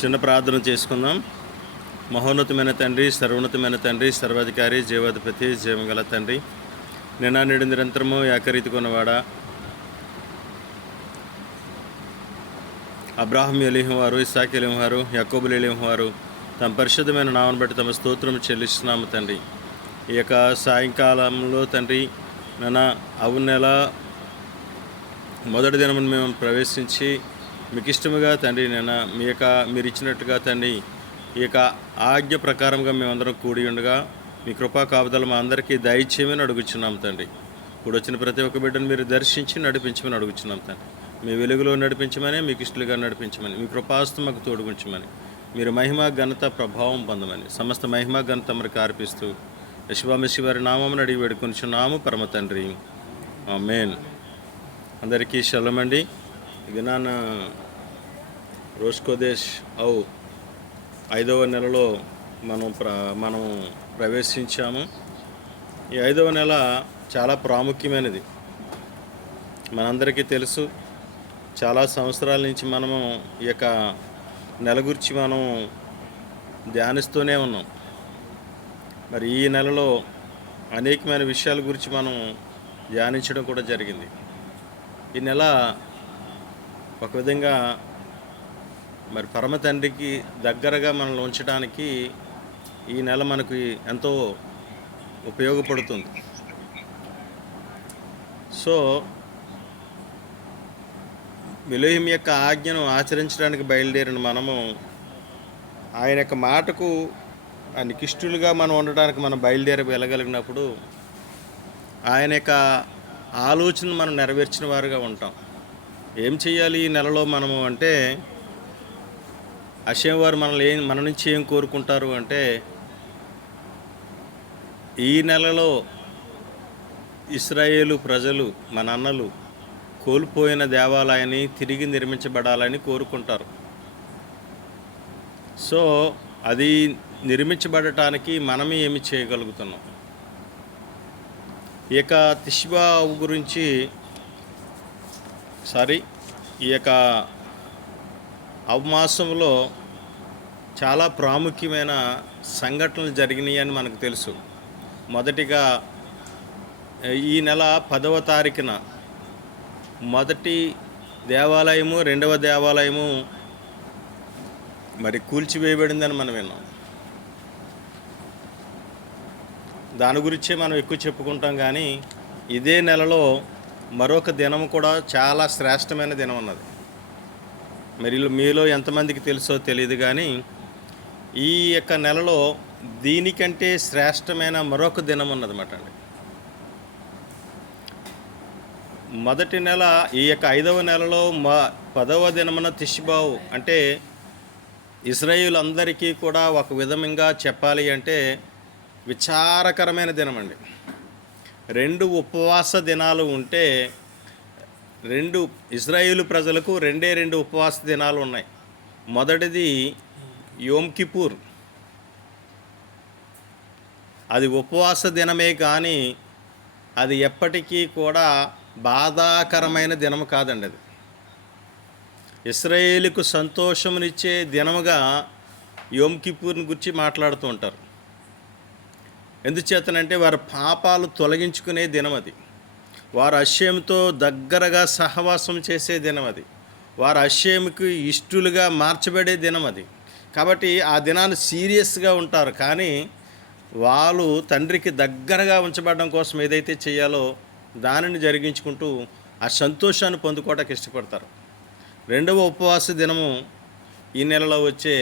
చిన్న ప్రార్థన చేసుకుందాం. మహోన్నతమైన తండ్రి, సర్వోన్నతమైన తండ్రి, సర్వాధికారి, జీవాధిపతి, జీవగల తండ్రి, నిన్న నేడు నిరంతరము ఏకరీతి కొన్నవాడా, అబ్రాహం ఎలీహం వారు, ఇస్సాక్ ఎలీహం వారు, యాకోబులు ఎలీహం వారు తమ పరిశుద్ధమైన నామను బట్టి తమ స్తోత్రం చెల్లిస్తున్నాము తండ్రి. ఈ యొక్క సాయంకాలంలో తండ్రి నాన్న అవును నెల మొదటి దినమును మేము ప్రవేశించి మీకు ఇష్టముగా తండ్రి నేను మీరు ఇచ్చినట్టుగా తండ్రి ఈ యొక్క ఆజ్ఞ ప్రకారంగా మేమందరం కూడి ఉండగా మీ కృపా కాపుదల మా అందరికీ దయచేయమని అడుగుచున్నాం తండ్రి. ఇప్పుడు వచ్చిన ప్రతి ఒక్క బిడ్డను మీరు దర్శించి నడిపించమని అడుగుచున్నాం తండ్రి. మీ వెలుగులో నడిపించమని, మీకు ఇష్టలుగా నడిపించమని, మీ కృపాస్తు మాకు తోడుగుంచమని, మీరు మహిమ ఘనత ప్రభావం పొందమని, సమస్త మహిమ ఘనత మనకు అర్పిస్తూ యెషువా వారి నామమును అడిగి వేడుకొనిచున్నాము పరమ తండ్రి, ఆమేన్. అందరికీ షలోమ్ అండి. దినాన రోష్ కోదేశ్ 5వ నెలలో మనం ప్రవేశించాము. ఈ 5వ నెల చాలా ప్రాముఖ్యమైనది. మనందరికీ తెలుసు, చాలా సంవత్సరాల నుంచి మనము ఈ యొక్క నెల గురించి మనం ధ్యానిస్తూనే ఉన్నాం. మరి ఈ నెలలో అనేకమైన విషయాల గురించి మనం ధ్యానించడం కూడా జరిగింది. ఈ నెల ఒక విధంగా మరి పరమ తండ్రికి దగ్గరగా మనల్ని ఉంచడానికి ఈ నెల మనకి ఎంతో ఉపయోగపడుతుంది. సో ఎలోహిం యొక్క ఆజ్ఞను ఆచరించడానికి బయలుదేరిన మనము ఆయన యొక్క మాటకు ఆయనకి ఇష్టలుగా మనం ఉండడానికి మనం బయలుదేరి వెళ్ళగలిగినప్పుడు ఆయన యొక్క ఆలోచన మనం నెరవేర్చిన వారుగా ఉంటాం. ఏం చేయాలి ఈ నెలలో మనము అంటే, అషేం వారు మన నుంచి ఏం కోరుకుంటారు అంటే, ఈ నెలలో ఇశ్రాయేలు ప్రజలు మన అన్నలు కోల్పోయిన దేవాలయాన్ని తిరిగి నిర్మించబడాలని కోరుకుంటారు. సో అది నిర్మించబడటానికి మనమే ఏమి చేయగలుగుతున్నాం? ఈ యొక్క తిష్బా గురించి ఈ యొక్క అవమాసంలో చాలా ప్రాముఖ్యమైన సంఘటనలు జరిగినాయి అని మనకు తెలుసు. మొదటిగా ఈ నెల 10వ తారీఖున మొదటి దేవాలయము, రెండవ దేవాలయము మరి కూల్చివేయబడిందని మనం విన్నాం. దాని గురించే మనం ఎక్కువ చెప్పుకుంటాం. కానీ ఇదే నెలలో మరొక దినం కూడా చాలా శ్రేష్టమైన దినం ఉన్నది. మరి మీలో ఎంతమందికి తెలుసో తెలియదు, కానీ ఈ యొక్క నెలలో దీనికంటే శ్రేష్టమైన మరొక దినం ఉన్నదన్నమాట అండి. మొదటి నెల ఈ యొక్క 5వ నెలలో 10వ దినమున తిష్బావు అంటే ఇశ్రాయేలులందరికీ కూడా ఒక విధంగా చెప్పాలి అంటే విచారకరమైన దినం అండి. 2 ఉపవాస దినాలు ఉంటే ఇశ్రాయేలు ప్రజలకు 2 ఉపవాస దినాలు ఉన్నాయి. మొదటిది యోమ్ కిపూర్, అది ఉపవాస దినమే, కానీ అది ఎప్పటికీ కూడా బాధాకరమైన దినము కాదండి. అది ఇశ్రాయేలుకు సంతోషమునిచ్చే దినముగా యోమ్ కిపూర్ని గురించి మాట్లాడుతూ ఉంటారు. ఎందుచేతనంటే వారి పాపాలు తొలగించుకునే దినం అది. వారు అషేముతో దగ్గరగా సహవాసం చేసే దినం అది. వారు అషేముకి ఇష్టలుగా మార్చబడే దినం అది. కాబట్టి ఆ దినాన్ని సీరియస్గా ఉంటారు. కానీ వాళ్ళు తండ్రికి దగ్గరగా ఉంచబడడం కోసం ఏదైతే చేయాలో దానిని జరిగించుకుంటూ ఆ సంతోషాన్ని పొందుకోవడానికి ఇష్టపడతారు. 2వ ఉపవాస దినము ఈ నెలలో వచ్చే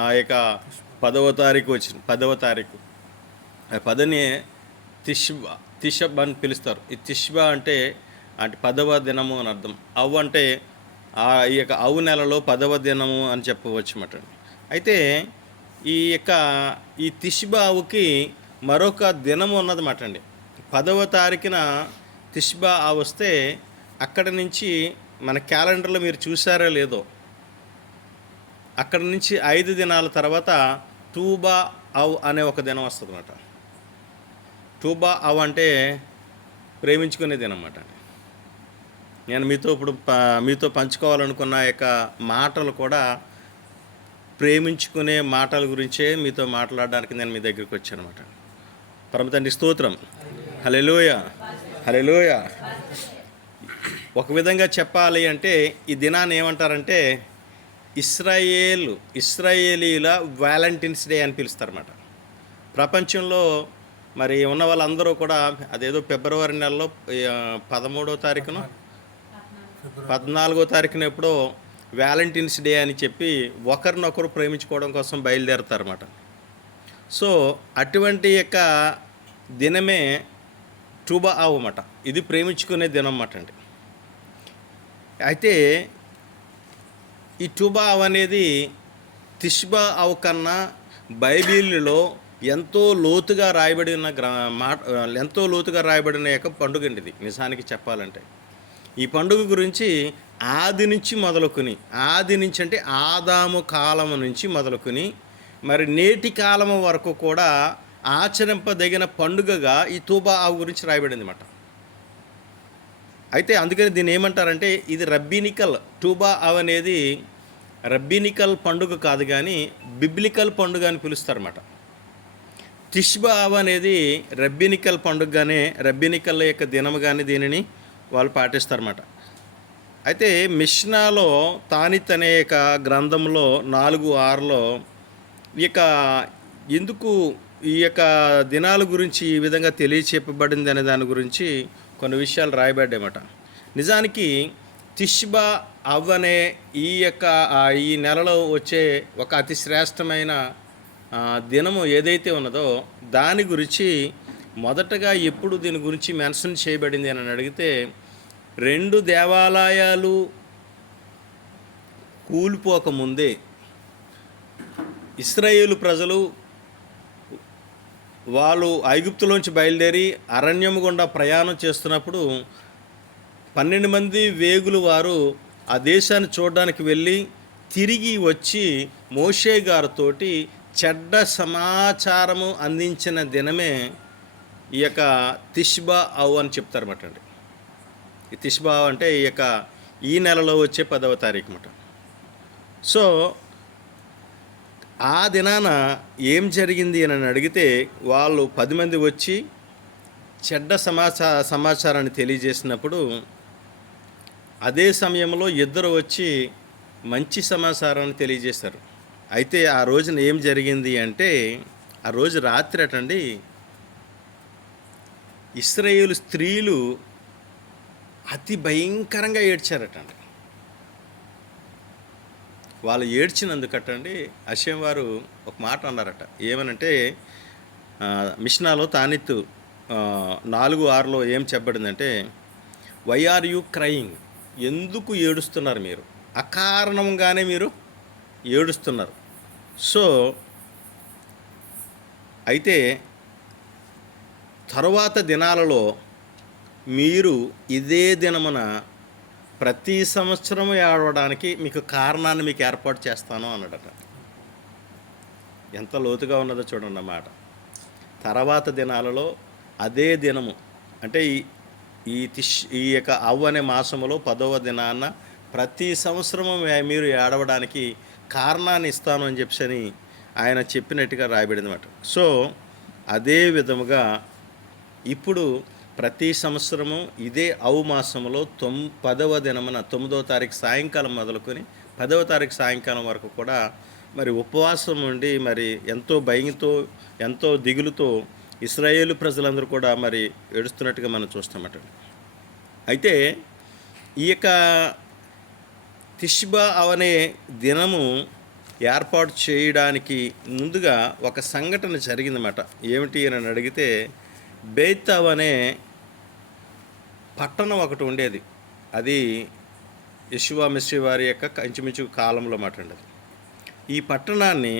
ఆ యొక్క 10వ తారీఖు వచ్చింది. 10వ తారీఖు 10ని తిషబ్ అని పిలుస్తారు. ఈ తిష్బా అంటే 10వ దినము అని అర్థం. అంటే ఈ యొక్క నెలలో 10వ దినము అని చెప్పవచ్చు అన్నమాట. అయితే ఈ తిష్బావుకి మరొక దినము ఉన్నదన్నమాట అండి. 10వ తారీఖున తిష్బా వస్తే అక్కడి నుంచి మన క్యాలెండర్లో మీరు చూసారో లేదో, అక్కడి నుంచి 5 దినాల తర్వాత టూబా అనే ఒక దినం వస్తుంది అన్నమాట. టూబా అంటే ప్రేమించుకునే దినం అన్నమాట. నేను మీతో పంచుకోవాలనుకున్న యొక్క మాటలు కూడా ప్రేమించుకునే మాటల గురించే మీతో మాట్లాడడానికి నేను మీ దగ్గరికి వచ్చాను అనమాట. పరమ తండ్రి స్తోత్రం. హల్లెలూయా, హల్లెలూయా. ఒక విధంగా చెప్పాలి అంటే ఈ దినాన్ని ఏమంటారంటే ఇస్రాయేలీల వ్యాలంటైన్స్ డే అని పిలుస్తారన్నమాట. ప్రపంచంలో మరి ఉన్న వాళ్ళందరూ కూడా అదేదో ఫిబ్రవరి నెలలో 13వ తారీఖున 14వ తారీఖున ఎప్పుడో వ్యాలంటైన్స్ డే అని చెప్పి ఒకరినొకరు ప్రేమించుకోవడం కోసం బయలుదేరుతారన్నమాట. సో అటువంటి యొక్క దినమే టూబా ఆవు అన్నమాట. ఇది ప్రేమించుకునే దినం అన్నమాట అండి. అయితే ఈ టూబా ఆవు అనేది తిష్బా ఆవు కన్నా బైబిల్లో ఎంతో లోతుగా రాయబడిన ఎంతో లోతుగా రాయబడిన యొక్క పండుగ అండి ఇది. నిజానికి చెప్పాలంటే ఈ పండుగ గురించి ఆది నుంచి అంటే ఆదాము కాలము నుంచి మొదలుకొని మరి నేటి కాలము వరకు కూడా ఆచరింపదగిన పండుగగా ఈ టూబా ఆవు గురించి రాయబడింది అన్నమాట. అయితే అందుకని దీన్ని ఏమంటారంటే ఇది రబ్బీనికల్. టూబా ఆవు అనేది రబ్బీనికల్ పండుగ కాదు కానీ బిబ్లికల్ పండుగ అని పిలుస్తారన్నమాట. తిష్బా ఆవు అనేది రబ్బీనికల్ పండుగగానే రబ్బీనికల్ యొక్క దినముగానే దీనిని వాళ్ళు పాటిస్తారన్నమాట. అయితే మిష్నాలో తానిత్ అనే యొక్క గ్రంథంలో 4:6లో ఈ యొక్క ఎందుకు ఈ యొక్క దినాల గురించి ఈ విధంగా తెలియచెప్పబడింది అనే దాని గురించి కొన్ని విషయాలు రాయబడ్డాయన్నమాట. నిజానికి తిష్బా అవ్ అనే ఈ నెలలో వచ్చే ఒక అతి శ్రేష్టమైన దినము ఏదైతే ఉన్నదో దాని గురించి మొదటగా ఎప్పుడు దీని గురించి మెన్షన్ చేయబడింది అని అడిగితే 2 దేవాలయాలు కూలిపోకముందే ఇశ్రాయేలు ప్రజలు వాళ్ళు ఐగుప్తులోంచి బయలుదేరి అరణ్యము గుండా ప్రయాణం చేస్తున్నప్పుడు 12 మంది వేగులు వారు ఆ దేశాన్ని చూడడానికి వెళ్ళి తిరిగి వచ్చి మోషే గారితోటి చెడ్డ సమాచారము అందించిన దినమే ఈ యొక్క తిష్బా ఆవు అని చెప్తారన్నమాట అండి. ఈ తిష్బా ఆవు అంటే ఈ నెలలో వచ్చే 10వ తారీఖు అన్నమాట. సో ఆ దినాన ఏం జరిగింది అని అడిగితే వాళ్ళు 10 మంది వచ్చి చెడ్డ సమాచారాన్ని తెలియజేసినప్పుడు అదే సమయంలో 2 వచ్చి మంచి సమాచారాన్ని తెలియజేశారు. అయితే ఆ రోజున ఏం జరిగింది అంటే ఆ రోజు రాత్రి అటండి ఇశ్రాయేలు స్త్రీలు అతి భయంకరంగా ఏడ్చారటండి. వాళ్ళు ఏడ్చినందుకటండి హషేం వారు ఒక మాట అన్నారట. ఏమనంటే మిష్నాలో తానిత్ 4:6లో ఏం చెప్పబడిందంటే వై ఆర్ యూ క్రయింగ్, ఎందుకు ఏడుస్తున్నారు మీరు, అకారణంగానే మీరు ఏడుస్తున్నారు. సో అయితే తరువాత దినాలలో మీరు ఇదే దినమున ప్రతి సంవత్సరం ఏడవడానికి మీకు కారణాన్ని మీకు ఏర్పాటు చేస్తాను అన్నాడట. ఎంత లోతుగా ఉన్నదో చూడండి అన్నమాట. తర్వాత దినాలలో అదే దినము అంటే ఈ యొక్క అవ్వ అనే మాసములో 10వ దినాన ప్రతి సంవత్సరము మీరు ఏడవడానికి కారణాన్ని ఇస్తాను అని చెప్పని ఆయన చెప్పినట్టుగా రాయబడింది అన్నమాట. సో అదే విధముగా ఇప్పుడు ప్రతి సంవత్సరము ఇదే అవు మాసములో 10వ దినమున 9వ తారీఖు సాయంకాలం మొదలుకొని 10వ తారీఖు సాయంకాలం వరకు కూడా మరి ఉపవాసం ఉండి మరి ఎంతో భయంతో ఎంతో దిగులుతో ఇశ్రాయేలు ప్రజలందరూ కూడా మరి ఏడుస్తున్నట్టుగా మనం చూస్తామట. అయితే ఈ యొక్క తిష్బా అనే దినము ఏర్పాటు చేయడానికి ముందుగా ఒక సంఘటన జరిగిందన్నమాట. ఏమిటి అని అడిగితే బేతావ్ అనే పట్టణం ఒకటి ఉండేది. అది యెషూవా మెస్సీ వారి యొక్క ఇంచుమించు కాలంలో మాట అండి. ఈ పట్టణాన్ని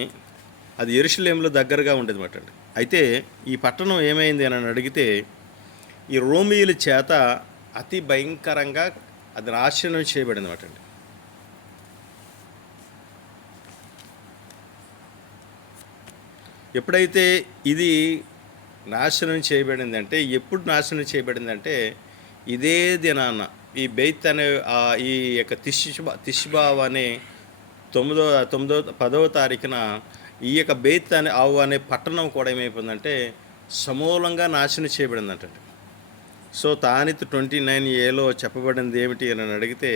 అది యెరూషలేములో దగ్గరగా ఉండేది మాట అండి. అయితే ఈ పట్టణం ఏమైంది అని అడిగితే ఈ రోమియుల చేత అతి భయంకరంగా అది నాశనం చేయబడింది మాట అండి. ఎప్పుడైతే ఇది నాశనం చేయబడిందంటే ఎప్పుడు నాశనం చేయబడిందంటే ఇదే దినాన ఈ బెయిత్ అనే ఈ యొక్క తిష్బా అనే తొమ్మిదో తొమ్మిదో 10వ తారీఖున ఈ యొక్క బేత్ అనే ఆవు అనే పట్టణం కూడా ఏమైపోయిందంటే సమూలంగా నాశనం చేయబడిందంటండి. సో తానిత్ 29 చెప్పబడింది ఏమిటి అని అడిగితే,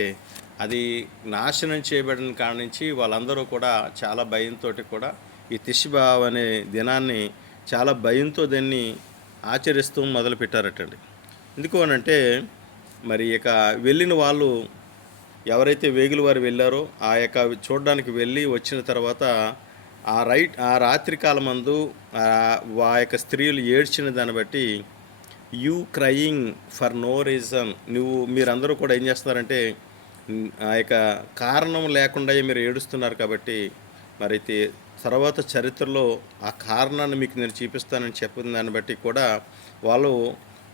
అది నాశనం చేయబడిన కాడ నుంచి వాళ్ళందరూ కూడా చాలా భయంతో కూడా ఈ తిష్బావ్ అనే దినాన్ని చాలా భయంతో దీన్ని ఆచరిస్తూ మొదలుపెట్టారటండి. ఎందుకు అనంటే మరి ఇక వెళ్ళిన వాళ్ళు ఎవరైతే వేగుల వారు వెళ్ళారో ఆ యొక్క చూడడానికి వెళ్ళి వచ్చిన తర్వాత ఆ రాత్రి కాలమందు ఆ యొక్క స్త్రీలు ఏడ్చిన దాన్ని బట్టి you crying for no reason, మీరందరూ కూడా ఏం చేస్తున్నారంటే ఆ యొక్క కారణం లేకుండా మీరు ఏడుస్తున్నారు కాబట్టి మరి తర్వాత చరిత్రలో ఆ కారణాన్ని మీకు నేను చూపిస్తానని చెప్పిన దాన్ని బట్టి కూడా వాళ్ళు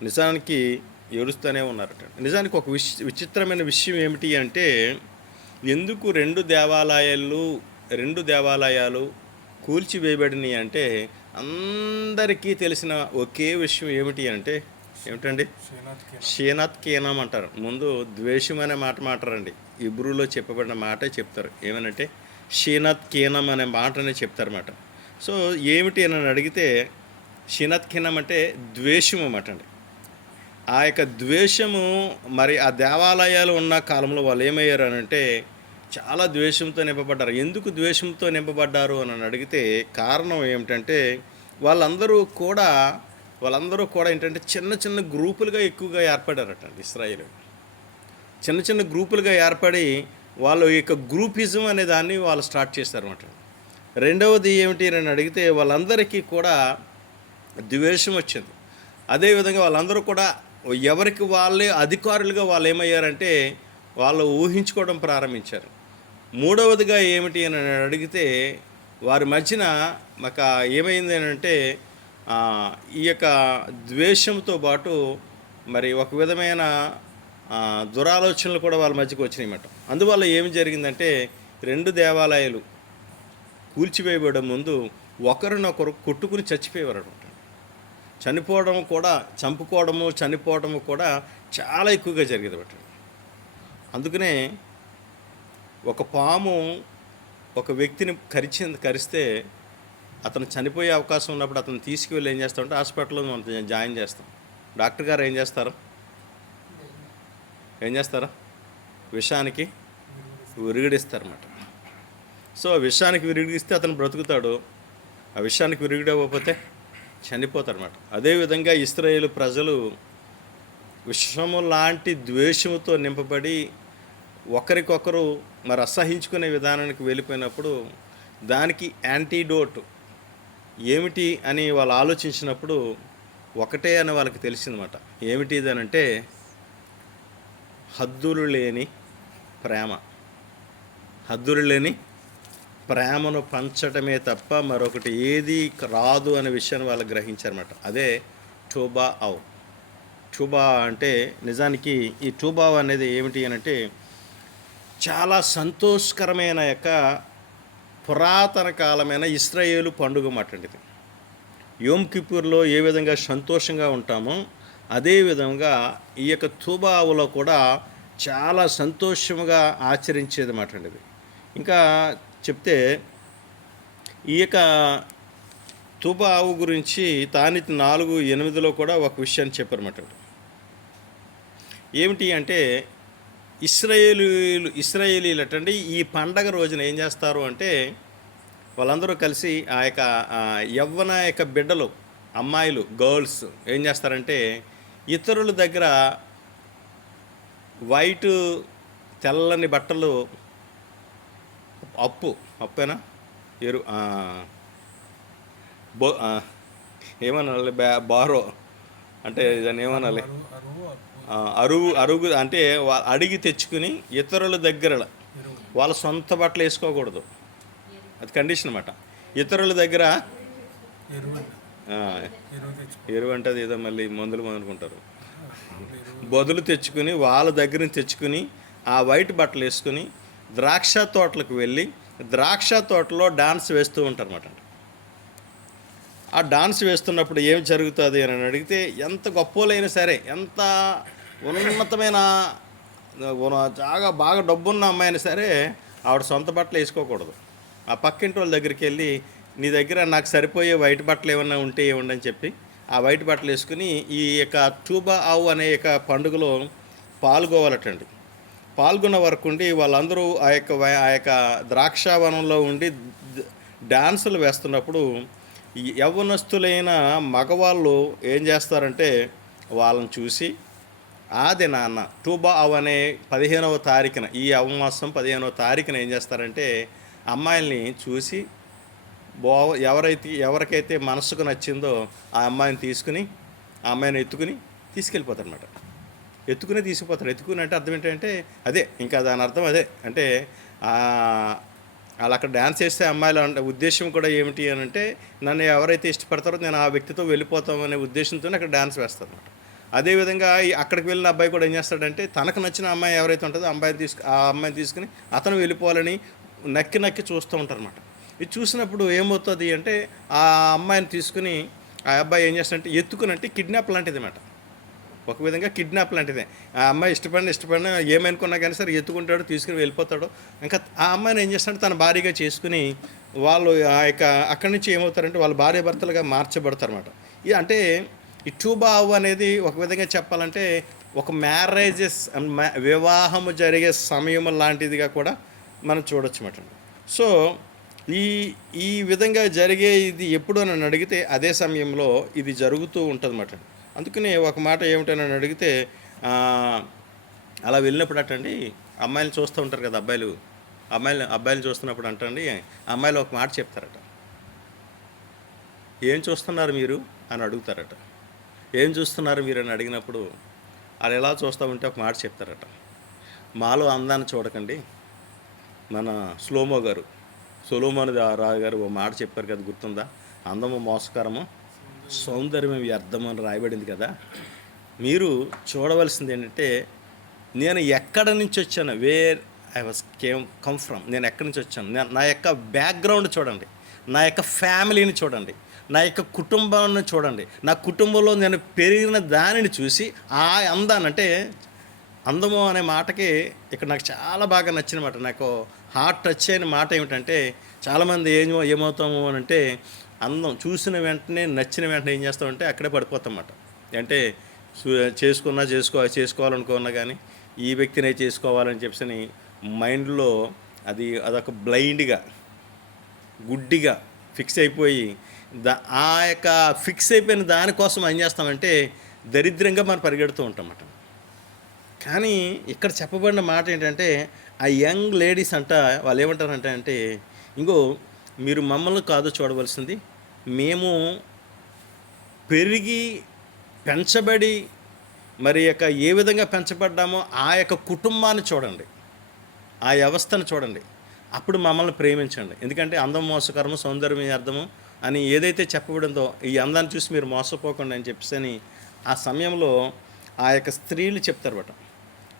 నిజానికి ఏడుస్తూనే ఉన్నారట. నిజానికి ఒక విచిత్రమైన విషయం ఏమిటి అంటే, ఎందుకు రెండు దేవాలయాలు కూల్చివేయబడినాయి అంటే అందరికీ తెలిసిన ఒకే విషయం ఏమిటండి? షేనాత్ కేనాం అంటారు. ముందు ద్వేషం అనే మాట మాట్లాడండి. ఇబ్రూలో చెప్పబడిన మాటే చెప్తారు. ఏమనంటే షేనాత్ కేనాం అనే మాటనే చెప్తారన్నమాట. సో ఏమిటి అని అడిగితే షేనాత్ కేనాం అంటే ద్వేషం అన్నమాట అండి. ఆ యొక్క ద్వేషము మరి ఆ దేవాలయాలు ఉన్న కాలంలో వాళ్ళు ఏమయ్యారు అని అంటే చాలా ద్వేషంతో నింపబడ్డారు. ఎందుకు ద్వేషంతో నింపబడ్డారు అని అడిగితే కారణం ఏమిటంటే వాళ్ళందరూ కూడా ఏంటంటే చిన్న చిన్న గ్రూపులుగా ఎక్కువగా ఏర్పడారటండి. ఇశ్రాయేలు చిన్న చిన్న గ్రూపులుగా ఏర్పడి వాళ్ళు యొక్క గ్రూపిజం అనే దాన్ని వాళ్ళు స్టార్ట్ చేశారన్నమాట. రెండవది ఏమిటి అని అడిగితే వాళ్ళందరికీ కూడా ద్వేషం వచ్చింది. అదేవిధంగా వాళ్ళందరూ కూడా ఎవరికి వాళ్ళే అధికారులుగా వాళ్ళు ఏమయ్యారంటే వాళ్ళు ఊహించుకోవడం ప్రారంభించారు. మూడవదిగా ఏమిటి అని అడిగితే వారి మధ్యన ఏమైంది అని అంటే ఈ యొక్క ద్వేషంతో పాటు మరి ఒక విధమైన దురాలోచనలు కూడా వాళ్ళ మధ్యకి వచ్చినాయన్నమాట. అందువల్ల ఏమి జరిగిందంటే రెండు దేవాలయాలు కూల్చివేయబడే ముందు ఒకరినొకరు కొట్టుకుని చచ్చిపోయేవారు అనమాట. చనిపోవడము కూడా చాలా ఎక్కువగా జరిగేది అనమాట. అందుకనే ఒక పాము ఒక వ్యక్తిని కరిస్తే అతను చనిపోయే అవకాశం ఉన్నప్పుడు అతను తీసుకువెళ్ళి ఏం చేస్తామంటే హాస్పిటల్లో మనం జాయిన్ చేస్తాం. డాక్టర్ గారు ఏం చేస్తారా విషానికి విరిగిడిస్తారన్నమాట. సో విషానికి విరిగిస్తే అతను బ్రతుకుతాడు, ఆ విషానికి విరిగిడకపోతే చనిపోతారన్నమాట. అదేవిధంగా ఇశ్రాయేలు ప్రజలు విషము లాంటి ద్వేషముతో నింపబడి ఒకరికొకరు మరి అసహించుకునే విధానానికి వెళ్ళిపోయినప్పుడు దానికి యాంటీడోట్ ఏమిటి అని వాళ్ళు ఆలోచించినప్పుడు ఒకటే అని వాళ్ళకి తెలిసిందన్నమాట. ఏమిటి ఇదనంటే హద్దులు లేని ప్రేమను పంచటమే తప్ప మరొకటి ఏది రాదు అనే విషయాన్ని వాళ్ళు గ్రహించారన్నమాట. అదే టూబా అంటే నిజానికి ఈ టూబా అనేది ఏమిటి అనంటే చాలా సంతోషకరమైన యొక్క పురాతన కాలమైన ఇశ్రాయేలు పండుగ మాట్లాడింది. యోమ్ కిప్పూర్లో ఏ విధంగా సంతోషంగా ఉంటామో అదేవిధంగా ఈ యొక్క టూబాలో కూడా చాలా సంతోషముగా ఆచరించేది మాట్లాడేది. ఇంకా చెప్తే ఈ యొక్క టూబావు గురించి తానిత్ 4:8 కూడా ఒక విషయాన్ని చెప్పారన్నమాట. ఏమిటి అంటే ఇశ్రాయేలీలటండి ఈ పండగ రోజున ఏం చేస్తారు అంటే వాళ్ళందరూ కలిసి ఆ యొక్క యవ్వన యొక్క బిడ్డలు అమ్మాయిలు గర్ల్స్ ఏం చేస్తారంటే ఇతరుల దగ్గర తెల్లని బట్టలు అప్పేనా ఏమనాలి బారో అంటే దాన్ని ఏమనాలి అరుగు అంటే అడిగి తెచ్చుకుని ఇతరుల దగ్గర వాళ్ళ సొంత బట్టలు వేసుకోకూడదు, అది కండిషన్ అన్నమాట. ఇతరుల దగ్గర ఎరువు అంటే అది ఏదో మళ్ళీ మందులు అనుకుంటారు, బదులు తెచ్చుకుని వాళ్ళ దగ్గర తెచ్చుకుని ఆ వైట్ బట్టలు వేసుకుని ద్రాక్ష తోటలకు వెళ్ళి ద్రాక్ష తోటలో డాన్స్ వేస్తూ ఉంటారు అన్నమాట. ఆ డాన్స్ వేస్తున్నప్పుడు ఏం జరుగుతుంది అని అడిగితే ఎంత గొప్పలైనా సరే, ఎంత ఉన్నతమైన బాగా డబ్బున్న అమ్మాయినా సరే ఆవిడ సొంత బట్టలు వేసుకోకూడదు. ఆ పక్కింటి వాళ్ళ దగ్గరికి వెళ్ళి, నీ దగ్గర నాకు సరిపోయే వైట్ బట్టలు ఏమన్నా ఉంటే ఇవ్వండి అని చెప్పి ఆ వైట్ బట్టలు వేసుకుని ఈ యొక్క టూబా ఆవు అనే యొక్క పండుగలో పాల్గొవాలటండి. పాల్గొన్న వరకు ఉండి వాళ్ళందరూ ఆ యొక్క ద్రాక్షావనంలో ఉండి డాన్సులు వేస్తున్నప్పుడు యవ్వనస్తులైన మగవాళ్ళు ఏం చేస్తారంటే వాళ్ళని చూసి ఆ దినాన్న టూబా అవ్ అనే 15వ తారీఖున, ఈ అవమాసం 15వ తారీఖున ఏం చేస్తారంటే అమ్మాయిల్ని చూసి ఎవరికైతే మనసుకు నచ్చిందో ఆ అమ్మాయిని తీసుకుని ఆ అమ్మాయిని ఎత్తుకుని తీసుకెళ్ళిపోతారనమాట. తీసుకుపోతారు. ఎత్తుకుని అంటే అర్థం ఏంటంటే అదే, ఇంకా దాని అర్థం అదే. అంటే వాళ్ళు అక్కడ డ్యాన్స్ చేస్తే అమ్మాయిలు ఉద్దేశం కూడా ఏమిటి అని అంటే, నన్ను ఎవరైతే ఇష్టపడతారో నేను ఆ వ్యక్తితో వెళ్ళిపోతామనే ఉద్దేశంతో అక్కడ డ్యాన్స్ వేస్తారు అనమాట. అదేవిధంగా అక్కడికి వెళ్ళిన అబ్బాయి కూడా ఏం చేస్తాడంటే తనకు నచ్చిన అమ్మాయి ఎవరైతే ఉంటుందో ఆ అమ్మాయిని తీసుకుని అతను వెళ్ళిపోవాలని నక్కి చూస్తూ ఉంటారు అనమాట. ఇది చూసినప్పుడు ఏమవుతుంది అంటే ఆ అమ్మాయిని తీసుకుని ఆ అబ్బాయి ఏం చేస్తాడంటే ఎత్తుకునంటే కిడ్నాప్ లాంటిది అన్నమాట. ఒక విధంగా కిడ్నాప్ లాంటిదే. ఆ అమ్మాయి ఇష్టపడిన ఏమనుకున్నా కానీ సరే ఎత్తుకుంటాడు, తీసుకుని వెళ్ళిపోతాడు. ఇంకా ఆ అమ్మాయిని ఏం చేస్తాడంటే తన భార్యగా చేసుకుని వాళ్ళు అక్కడి నుంచి ఏమవుతారంటే వాళ్ళు భార్య భర్తలుగా మార్చబడతారు అనమాట. ఇది అంటే ఈ టూబా అవ్ అనేది ఒక విధంగా చెప్పాలంటే ఒక మ్యారేజెస్ వివాహము జరిగే సమయం లాంటిదిగా కూడా మనం చూడొచ్చు అన్నమాట. సో ఈ విధంగా జరిగే ఇది ఎప్పుడు నన్ను అడిగితే అదే సమయంలో ఇది జరుగుతూ ఉంటుంది అన్నమాట. అందుకనే ఒక మాట ఏమిటని అడిగితే అలా వెళ్ళినప్పుడు అటండి అమ్మాయిలు చూస్తూ ఉంటారు కదా, అబ్బాయిలు చూస్తున్నప్పుడు అంటండి అమ్మాయిలు ఒక మాట చెప్తారట. ఏం చూస్తున్నారు మీరు అని అడుగుతారట. ఏం చూస్తున్నారు మీరు అని అడిగినప్పుడు వాళ్ళు ఎలా చూస్తూ ఉంటే ఒక మాట చెప్తారట. మాలో అందాన్ని చూడకండి. మన సొలోమోన్ రాజు గారు ఓ మాట చెప్పారు కదా, గుర్తుందా? అందము మోసకరము, సౌందర్యం వ్యర్థము అని రాయబడింది కదా. మీరు చూడవలసింది ఏంటంటే నేను ఎక్కడ నుంచి వచ్చాను, where I was come from, నేను ఎక్కడి నుంచి వచ్చాను, నా యొక్క బ్యాక్గ్రౌండ్ చూడండి, నా యొక్క ఫ్యామిలీని చూడండి, నా యొక్క కుటుంబాన్ని చూడండి, నా కుటుంబంలో నేను పెరిగిన దానిని చూసి ఆ అందాన్ని, అంటే అందము అనే మాటకి ఇక్కడ నాకు చాలా బాగా నచ్చిన మాట, నాకు హార్ట్ టచ్ అయిన మాట ఏమిటంటే చాలామంది ఏమవుతాము అని అంటే అందం చూసిన వెంటనే నచ్చిన వెంటనే ఏం చేస్తామంటే అక్కడే పడిపోతామన్నమాట. అంటే చేసుకోవాలనుకున్నా కానీ ఈ వ్యక్తినే చేసుకోవాలని చెప్పి మైండ్లో అదొక బ్లైండ్గా గుడ్డిగా ఫిక్స్ అయిపోయి ఆ యొక్క ఫిక్స్ అయిపోయిన దానికోసం ఏం చేస్తామంటే దరిద్రంగా మనం పరిగెడుతూ ఉంటామన్నమాట. కానీ ఇక్కడ చెప్పబడిన మాట ఏంటంటే ఆ యంగ్ లేడీస్ వాళ్ళు ఏమంటారంటే ఇంకో మీరు మమ్మల్ని కాదు చూడవలసింది, మేము పెరిగి పెంచబడి మరి ఏ విధంగా పెంచబడ్డామో ఆ యొక్క కుటుంబాన్ని చూడండి, ఆ వ్యవస్థను చూడండి, అప్పుడు మమ్మల్ని ప్రేమించండి. ఎందుకంటే అందం మోసకరము, సౌందర్యం అర్థము అని ఏదైతే చెప్పబడిందో ఈ అందాన్ని చూసి మీరు మోసపోకండి అని చెప్పేసి ఆ సమయంలో ఆ యొక్క స్త్రీలు చెప్తారన్నమాట.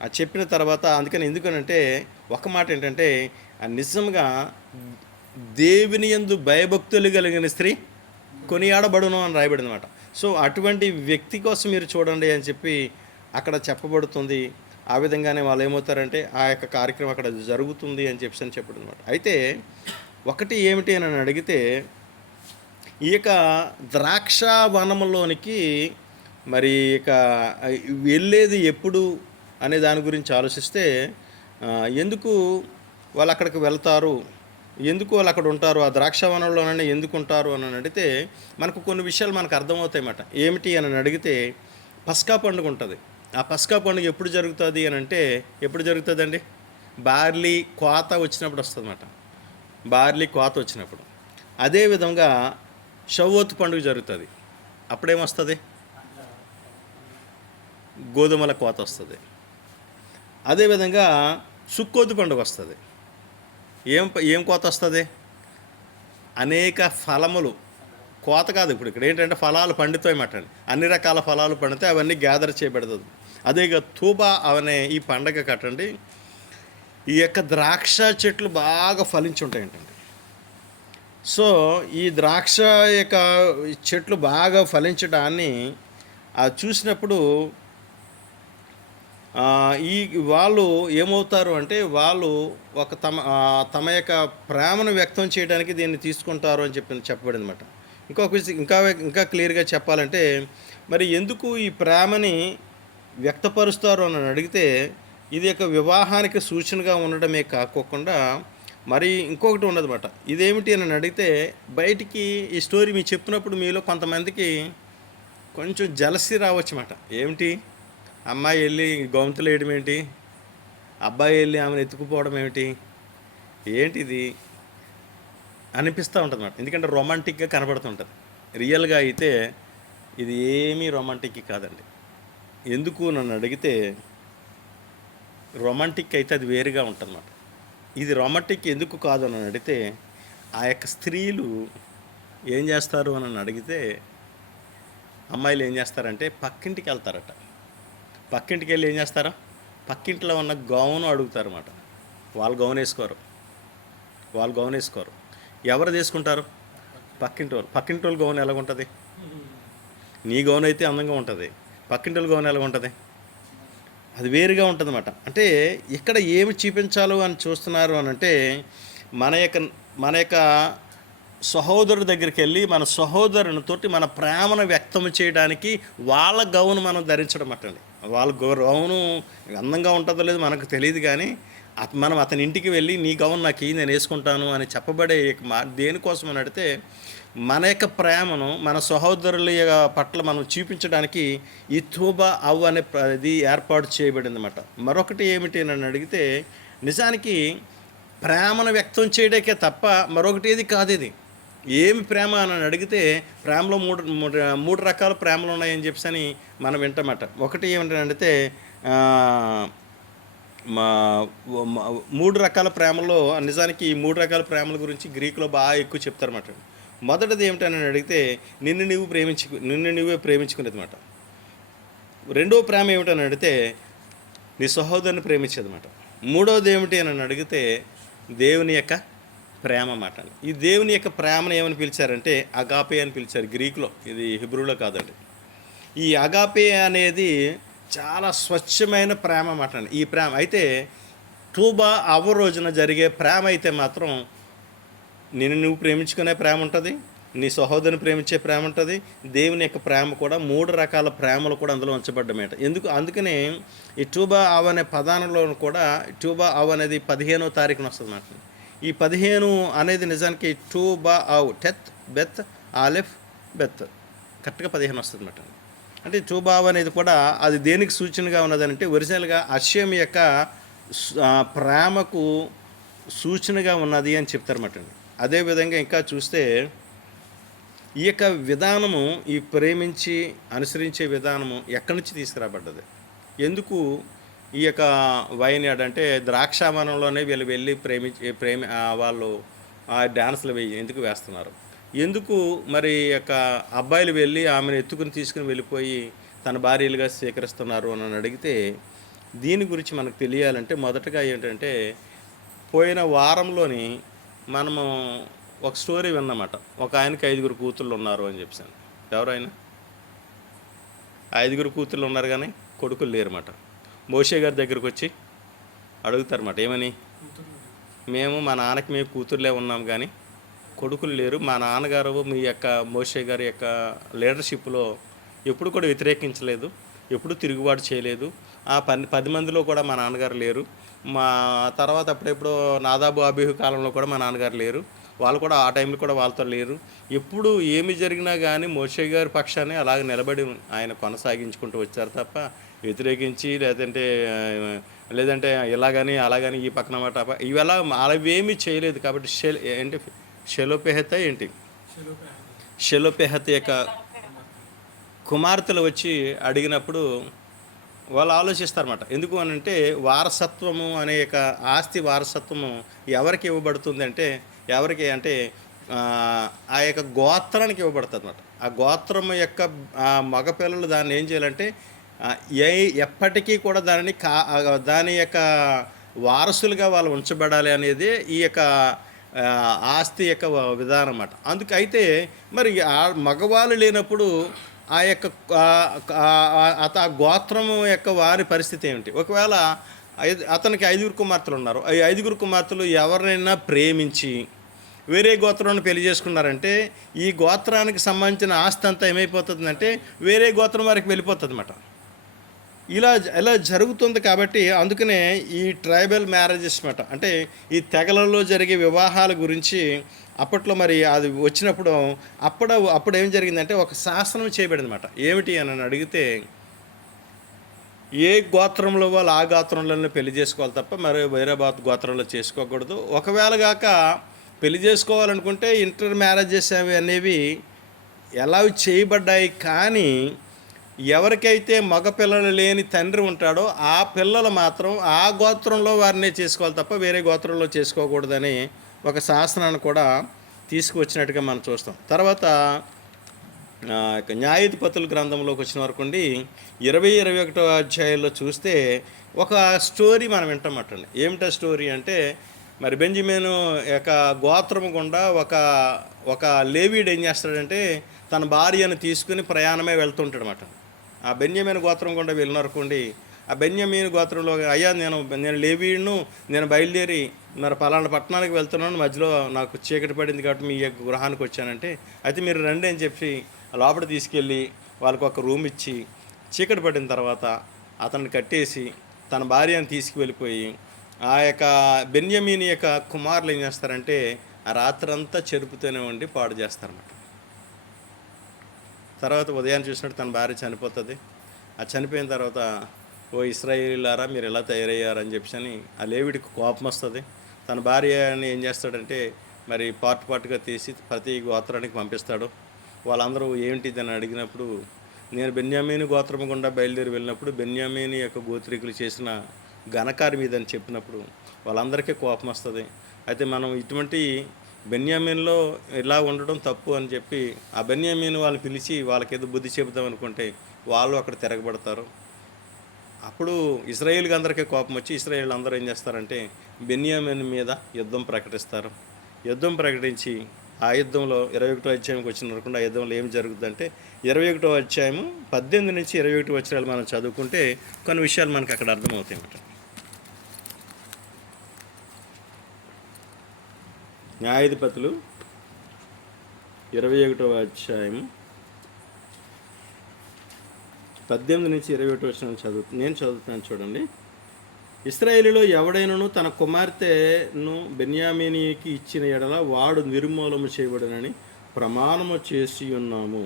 ఆ చెప్పిన తర్వాత అందుకని ఎందుకనంటే ఒక మాట ఏంటంటే నిజంగా దేవుని యందు భయభక్తులు కలిగిన స్త్రీ కొనియాడబడును అని రాయబడింది అన్నమాట. సో అటువంటి వ్యక్తి కోసం మీరు చూడండి అని చెప్పి అక్కడ చెప్పబడుతుంది. ఆ విధంగానే వాళ్ళు ఏమవుతారంటే ఆ యొక్క కార్యక్రమం అక్కడ జరుగుతుంది అని చెప్పడం అనమాట. అయితే ఒకటి ఏమిటి అని అడిగితే ఈ యొక్క ద్రాక్ష వనంలోనికి మరి వెళ్ళేది ఎప్పుడు అనే దాని గురించి ఆలోచిస్తే ఎందుకు వాళ్ళు అక్కడికి వెళ్తారు, ఎందుకు వాళ్ళు అక్కడ ఉంటారు, ఆ ద్రాక్షవనంలోనే ఎందుకు ఉంటారు అని అడిగితే మనకు కొన్ని విషయాలు మనకు అర్థమవుతాయి అన్నమాట. ఏమిటి అని అడిగితే పస్కా పండుగ ఉంటుంది. ఆ పస్కా పండుగ ఎప్పుడు జరుగుతుంది అని అంటే ఎప్పుడు జరుగుతుందండి? బార్లీ కోత వచ్చినప్పుడు వస్తుంది అన్నమాట. బార్లీ కోత వచ్చినప్పుడు. అదేవిధంగా షవ్వోతు పండుగ జరుగుతుంది. అప్పుడేమొస్తుంది? గోధుమల కోత వస్తుంది. అదేవిధంగా సుక్కోతు పండుగ వస్తుంది. ఏం కోత వస్తుంది? అనేక ఫలములు కోత కాదు, ఇప్పుడు ఇక్కడ ఏంటంటే ఫలాలు పండుతాయన్నమాట. అన్ని రకాల ఫలాలు పండితే అవన్నీ గ్యాదర్ చేయబడుతుంది. అదేగా తూబా అనే ఈ పండగ కట్టండి ఈ యొక్క ద్రాక్ష చెట్లు బాగా ఫలించి ఉంటాయంటండి. సో ఈ ద్రాక్ష యొక్క చెట్లు బాగా ఫలించడాన్ని చూసినప్పుడు ఈ వాళ్ళు ఏమవుతారు అంటే వాళ్ళు ఒక తమ యొక్క ప్రేమను వ్యక్తం చేయడానికి దీన్ని తీసుకుంటారు అని చెప్పబడింది అనమాట. ఇంకొక ఇంకా ఇంకా క్లియర్గా చెప్పాలంటే మరి ఎందుకు ఈ ప్రేమని వ్యక్తపరుస్తారు అని అడిగితే ఇది యొక్క వివాహానికి సూచనగా ఉండడమే కాకోకుండా మరి ఇంకొకటి ఉండదన్నమాట. ఇదేమిటి అని అడిగితే బయటికి ఈ స్టోరీ మీకు చెప్పినప్పుడు మీలో కొంతమందికి కొంచెం జలసి రావచ్చు అన్నమాట. ఏమిటి, అమ్మాయి వెళ్ళి గొంతులు వేయడం ఏంటి, అబ్బాయి వెళ్ళి ఆమెను ఎత్తుకుపోవడం ఏమిటి, ఏంటిది అనిపిస్తూ ఉంటుంది అన్నమాట. ఎందుకంటే రొమాంటిక్గా కనబడుతుంటుంది. రియల్గా అయితే ఇది ఏమీ రొమాంటిక్ కాదండి. ఎందుకు నన్ను అడిగితే రొమాంటిక్ అయితే అది వేరుగా ఉంటుందన్నమాట. ఇది రొమాంటిక్ ఎందుకు కాదు అని అడిగితే ఆ యొక్క స్త్రీలు ఏం చేస్తారు అని అడిగితే అమ్మాయిలు ఏం చేస్తారంటే పక్కింటికి వెళ్తారట. పక్కింటికి వెళ్ళి ఏం చేస్తారా, పక్కింట్లో ఉన్న గౌను అడుగుతారన్నమాట. వాళ్ళు గౌన్ వేసుకోరు. ఎవరు తీసుకుంటారు? పక్కింటి వాళ్ళు గౌన్ ఎలాగుంటుంది? నీ గౌన్ అయితే అందంగా ఉంటుంది, పక్కింటి వాళ్ళ గౌన్ ఎలాగుంటుంది? అది వేరుగా ఉంటుందన్నమాట. అంటే ఇక్కడ ఏమి చూపించాలో అని చూస్తున్నారు అని అంటే మన యొక్క సహోదరుడి దగ్గరికి వెళ్ళి మన సహోదరునితోటి మన ప్రేమను వ్యక్తం చేయడానికి వాళ్ళ గౌను మనం ధరించడం అట్టండి. వాళ్ళ గౌను అందంగా ఉంటుందో లేదో మనకు తెలియదు, కానీ మనం అతని ఇంటికి వెళ్ళి నీ గౌను నాకు నేను వేసుకుంటాను అని చెప్పబడే దేనికోసం అని అడిగితే మన యొక్క ప్రేమను మన సహోదరుల పట్ల మనం చూపించడానికి ఈ తూబా అవ్ అనేది ఏర్పాటు చేయబడింది అన్నమాట. మరొకటి ఏమిటి అని అడిగితే నిజానికి ప్రేమను వ్యక్తం చేయడానికే తప్ప మరొకటి ఏది కాదు. ఇది ఏమి ప్రేమ అని అడిగితే ప్రేమలో మూడు రకాల ప్రేమలు ఉన్నాయని చెప్పని మనం వింటామట. ఒకటి ఏమిటని అడిగితే మూడు రకాల ప్రేమలో నిజానికి ఈ మూడు రకాల ప్రేమల గురించి గ్రీకులో బాగా ఎక్కువ చెప్తారన్నమాట. మొదటిది ఏమిటని అడిగితే నిన్ను నువ్వే ప్రేమించుకునేది అన్నమాట. రెండో ప్రేమ ఏమిటని అడిగితే నీ సహోదరుని ప్రేమించేది అన్నమాట. మూడవది ఏమిటి అని అడిగితే దేవుని యొక్క ప్రేమ అన్నమాట. ఈ దేవుని యొక్క ప్రేమను ఏమని పిలిచారంటే అగాపే అని పిలిచారు గ్రీకులో, ఇది హిబ్రూలో కాదండి. ఈ అగాపే అనేది చాలా స్వచ్ఛమైన ప్రేమ అన్నమాట. ఈ ప్రేమ అయితే తూబా అవ్వ రోజున జరిగే ప్రేమ అయితే మాత్రం నిన్ను నువ్వు ప్రేమించుకునే ప్రేమ ఉంటుంది, నీ సహోదరుని ప్రేమించే ప్రేమ ఉంటుంది, దేవుని యొక్క ప్రేమ కూడా మూడు రకాల ప్రేమలు కూడా అందులో ఉంచబడ్డమేట. అందుకనే ఈ టూబా అవ్ అనే పదానంలో కూడా టూబా అవ్ అనేది 15వ తారీఖున వస్తుంది అన్నమాట. ఈ 15 అనేది నిజానికి టూబా అవ్ టెత్ బెత్ ఆలెఫ్ బెత్ కరెక్ట్గా 15 వస్తుంది అన్నమాట. అంటే టూబా అవ్ అనేది కూడా అది దేనికి సూచనగా ఉన్నదంటే ఒరిజినల్గా అశ్యం యొక్క ప్రేమకు సూచనగా ఉన్నది అని చెప్తారన్నమాట. అదేవిధంగా ఇంకా చూస్తే ఈ యొక్క విధానము, ఈ ప్రేమించి అనుసరించే విధానము ఎక్కడి నుంచి తీసుకురాబడ్డది? ఎందుకు ఈ యొక్క వైన్యార్డ్ అంటే ద్రాక్షావనంలోనే వీళ్ళు వెళ్ళి వాళ్ళు ఆ డ్యాన్స్లు ఎందుకు వేస్తున్నారు? ఎందుకు మరి యొక్క అబ్బాయిలు వెళ్ళి ఆమెను తీసుకుని వెళ్ళిపోయి తన భార్యలుగా స్వీకరిస్తున్నారు అని అడిగితే దీని గురించి మనకు తెలియాలంటే మొదటగా ఏంటంటే పోయిన వారంలోని మనము ఒక స్టోరీ విన్నమాట. ఒక ఆయనకి 5 కూతుళ్ళు ఉన్నారు అని చెప్పాను. ఎవరైనా 5 కూతుళ్ళు ఉన్నారు కానీ కొడుకులు లేరన్నమాట. మోషే గారి దగ్గరకు వచ్చి అడుగుతారన్నమాట, ఏమని? మా నాన్నకి మేము కూతుర్లే ఉన్నాం కానీ కొడుకులు లేరు. మా నాన్నగారు మీ యొక్క మోషే గారి యొక్క లీడర్షిప్లో ఎప్పుడు కూడా వ్యతిరేకించలేదు, ఎప్పుడు తిరుగుబాటు చేయలేదు. ఆ 10 మందిలో కూడా మా నాన్నగారు లేరు. మా తర్వాత అప్పుడెప్పుడు నాదాబు అబీహు కాలంలో కూడా మా నాన్నగారు లేరు. వాళ్ళు కూడా ఆ టైంలో కూడా వాళ్ళతో లేరు. ఎప్పుడు ఏమి జరిగినా కానీ మోషే గారి పక్షాన్ని అలాగ నిలబడి ఆయన కొనసాగించుకుంటూ వచ్చారు తప్ప వ్యతిరేకించి లేదంటే ఇలాగని అలాగని ఈ పక్కన మాట ఇవలా అవేమీ చేయలేదు. కాబట్టి ఏంటి షెలోపెహత షెలోపెహత యొక్క కుమార్తెలు వచ్చి అడిగినప్పుడు వాళ్ళు ఆలోచిస్తారన్నమాట. ఎందుకు అని అంటే వారసత్వము అనే యొక్క ఆస్తి వారసత్వము ఎవరికి ఇవ్వబడుతుంది అంటే ఆ యొక్క గోత్రానికి ఇవ్వబడుతుంది అన్నమాట. ఆ గోత్రం యొక్క మగపిల్లలు దాన్ని ఏం చేయాలంటే ఎప్పటికీ కూడా దాని యొక్క వారసులుగా వాళ్ళు ఉంచబడాలి అనేది ఈ యొక్క ఆస్తి యొక్క విధానం అన్నమాట. అందుకైతే మరి మగవాళ్ళు లేనప్పుడు ఆ యొక్క ఆ గోత్రము యొక్క వారి పరిస్థితి ఏమిటి? ఒకవేళ అతనికి 5 కుమార్తెలు ఉన్నారు. ఈ 5 కుమార్తెలు ఎవరినైనా ప్రేమించి వేరే గోత్రాన్ని పెళ్లి చేసుకున్నారంటే ఈ గోత్రానికి సంబంధించిన ఆస్తి అంతా ఏమైపోతుందంటే వేరే గోత్రం వారికి వెళ్ళిపోతుంది అన్నమాట. ఇలా జరుగుతుంది కాబట్టి అందుకనే ఈ ట్రైబల్ మ్యారేజెస్ మాట, అంటే ఈ తెగలలో జరిగే వివాహాల గురించి అప్పట్లో మరి అది వచ్చినప్పుడు అప్పుడు ఏం జరిగిందంటే ఒక శాసనం చేయబడింది అనమాట. ఏమిటి అని అడిగితే ఏ గోత్రంలో వాళ్ళు ఆ గోత్రంలోనే పెళ్లి చేసుకోవాలి తప్ప మరి వేరే గోత్రంలో చేసుకోకూడదు. ఒకవేళ కాక పెళ్లి చేసుకోవాలనుకుంటే ఇంటర్ మ్యారేజెస్ అనేవి ఎలా చేయబడ్డాయి, కానీ ఎవరికైతే మగపిల్లలు లేని తండ్రి ఉంటాడో ఆ పిల్లలు మాత్రం ఆ గోత్రంలో వారినే చేసుకోవాలి తప్ప వేరే గోత్రంలో చేసుకోకూడదని ఒక శాసనాన్ని కూడా తీసుకువచ్చినట్టుగా మనం చూస్తాం. తర్వాత న్యాయాధిపతుల గ్రంథంలోకి వచ్చిన వరకు 20-21 అధ్యాయంలో చూస్తే ఒక స్టోరీ మనం వింటామటండి. ఏమిటా స్టోరీ అంటే మరి బెంజమిను యొక్క గోత్రము గుండా ఒక లేవీడు ఏం చేస్తాడంటే తన భార్యను తీసుకుని ప్రయాణమే వెళ్తుంటాడు అన్నమాట. ఆ బెన్యామీను గోత్రం గుండా వెళ్ళినరుకోండి, ఆ బెన్యామీను గోత్రంలో అయ్యా నేను లేవీడును, నేను బయలుదేరి మరి పలానా పట్టణానికి వెళ్తున్నాను, మధ్యలో నాకు చీకటి పడింది కాబట్టి మీ యొక్క గృహానికి వచ్చానంటే అయితే మీరు రండి అని చెప్పి లోపల తీసుకెళ్ళి వాళ్ళకి ఒక రూమ్ ఇచ్చి చీకటి పడిన తర్వాత అతన్ని కట్టేసి తన భార్యను తీసుకువెళ్ళిపోయి ఆ యొక్క బెన్యామీను యొక్క కుమారులు ఏం చేస్తారంటే ఆ రాత్రంతా చెరుపుతూనే ఉండి పాడు చేస్తారన్నమాట. తర్వాత ఉదయాన్ని చూసినట్టు తన భార్య చనిపోతుంది. ఆ చనిపోయిన తర్వాత ఓ ఇశ్రాయేలీయులారా మీరు ఎలా తయారయ్యారని చెప్పని ఆ లేవీడికి కోపం వస్తుంది. తన భార్యని ఏం చేస్తాడంటే మరి పార్ట్గా తీసి ప్రతి గోత్రానికి పంపిస్తాడు. వాళ్ళందరూ ఏంటిది అని అడిగినప్పుడు నేను బెన్యామీను గోత్రం గుండా బయలుదేరి వెళ్ళినప్పుడు బెన్యామీను యొక్క గోత్రికులు చేసిన ఘనకార్యం ఇదని చెప్పినప్పుడు వాళ్ళందరికీ కోపం వస్తుంది. అయితే మనం ఇటువంటి బెన్యామీన్లో ఇలా ఉండడం తప్పు అని చెప్పి ఆ బెన్యామీను వాళ్ళని పిలిచి వాళ్ళకి ఏదో బుద్ధి చెబుదాం అనుకుంటే వాళ్ళు అక్కడ తిరగబడతారు. అప్పుడు ఇశ్రాయేలుకి అందరికీ కోపం వచ్చి ఇశ్రాయేలు అందరూ ఏం చేస్తారంటే బెన్యామీను మీద యుద్ధం ప్రకటిస్తారు. యుద్ధం ప్రకటించి ఆ యుద్ధంలో 21వ అధ్యాయంకి వచ్చిన వరకు ఆ యుద్ధంలో ఏం జరుగుతుందంటే 21వ అధ్యాయము 18 నుంచి 21 వచనాలు మనం చదువుకుంటే కొన్ని విషయాలు మనకు అక్కడ అర్థమవుతాయి అన్నమాట. న్యాయాధిపతులు 21వ అధ్యాయం 18 నుంచి 21 వచనాలు నేను చదువుతున్నాను చూడండి. ఇశ్రాయేలులో ఎవడైనను తన కుమార్తెను బెన్యామీనీకి ఇచ్చిన ఎడల వాడు నిర్మూలము చేయబడనని ప్రమాణము చేసి ఉన్నాము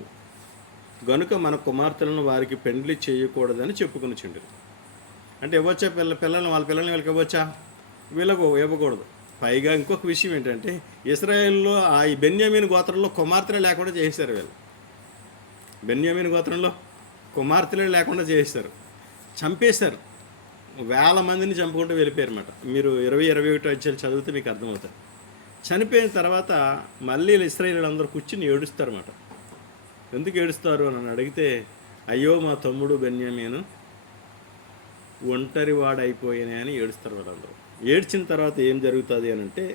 గనుక మన కుమార్తెలను వారికి పెండ్లి చేయకూడదని చెప్పుకుని చిండు. అంటే ఇవ్వచ్చా పిల్లల్ని వాళ్ళ పిల్లల్ని వీళ్ళకి ఇవ్వచ్చా? వీళ్ళకు ఇవ్వకూడదు. పైగా ఇంకొక విషయం ఏంటంటే ఇశ్రాయేలులో ఈ బెన్యామీను గోత్రంలో కుమార్తెలు లేకుండా చేశారు. వీళ్ళు బెన్యామీను గోత్రంలో కుమార్తెలు లేకుండా చేశారు, చంపేశారు. వేల మందిని చంపుకుంటూ వెళ్ళిపోయారు అన్నమాట. మీరు 20-21 అధ్యాయాలు చదివితే మీకు అర్థమవుతుంది. చనిపోయిన తర్వాత మళ్ళీ ఇశ్రాయేలీయులు అందరూ కూర్చుని ఏడుస్తారు అన్నమాట. ఎందుకు ఏడుస్తారు అని అడిగితే అయ్యో మా తమ్ముడు బెన్యామీను ఒంటరి వాడైపోయానే అని ఏడుస్తారు వాళ్ళందరూ. ఏడ్చిన తర్వాత ఏం జరుగుతుంది అని అంటే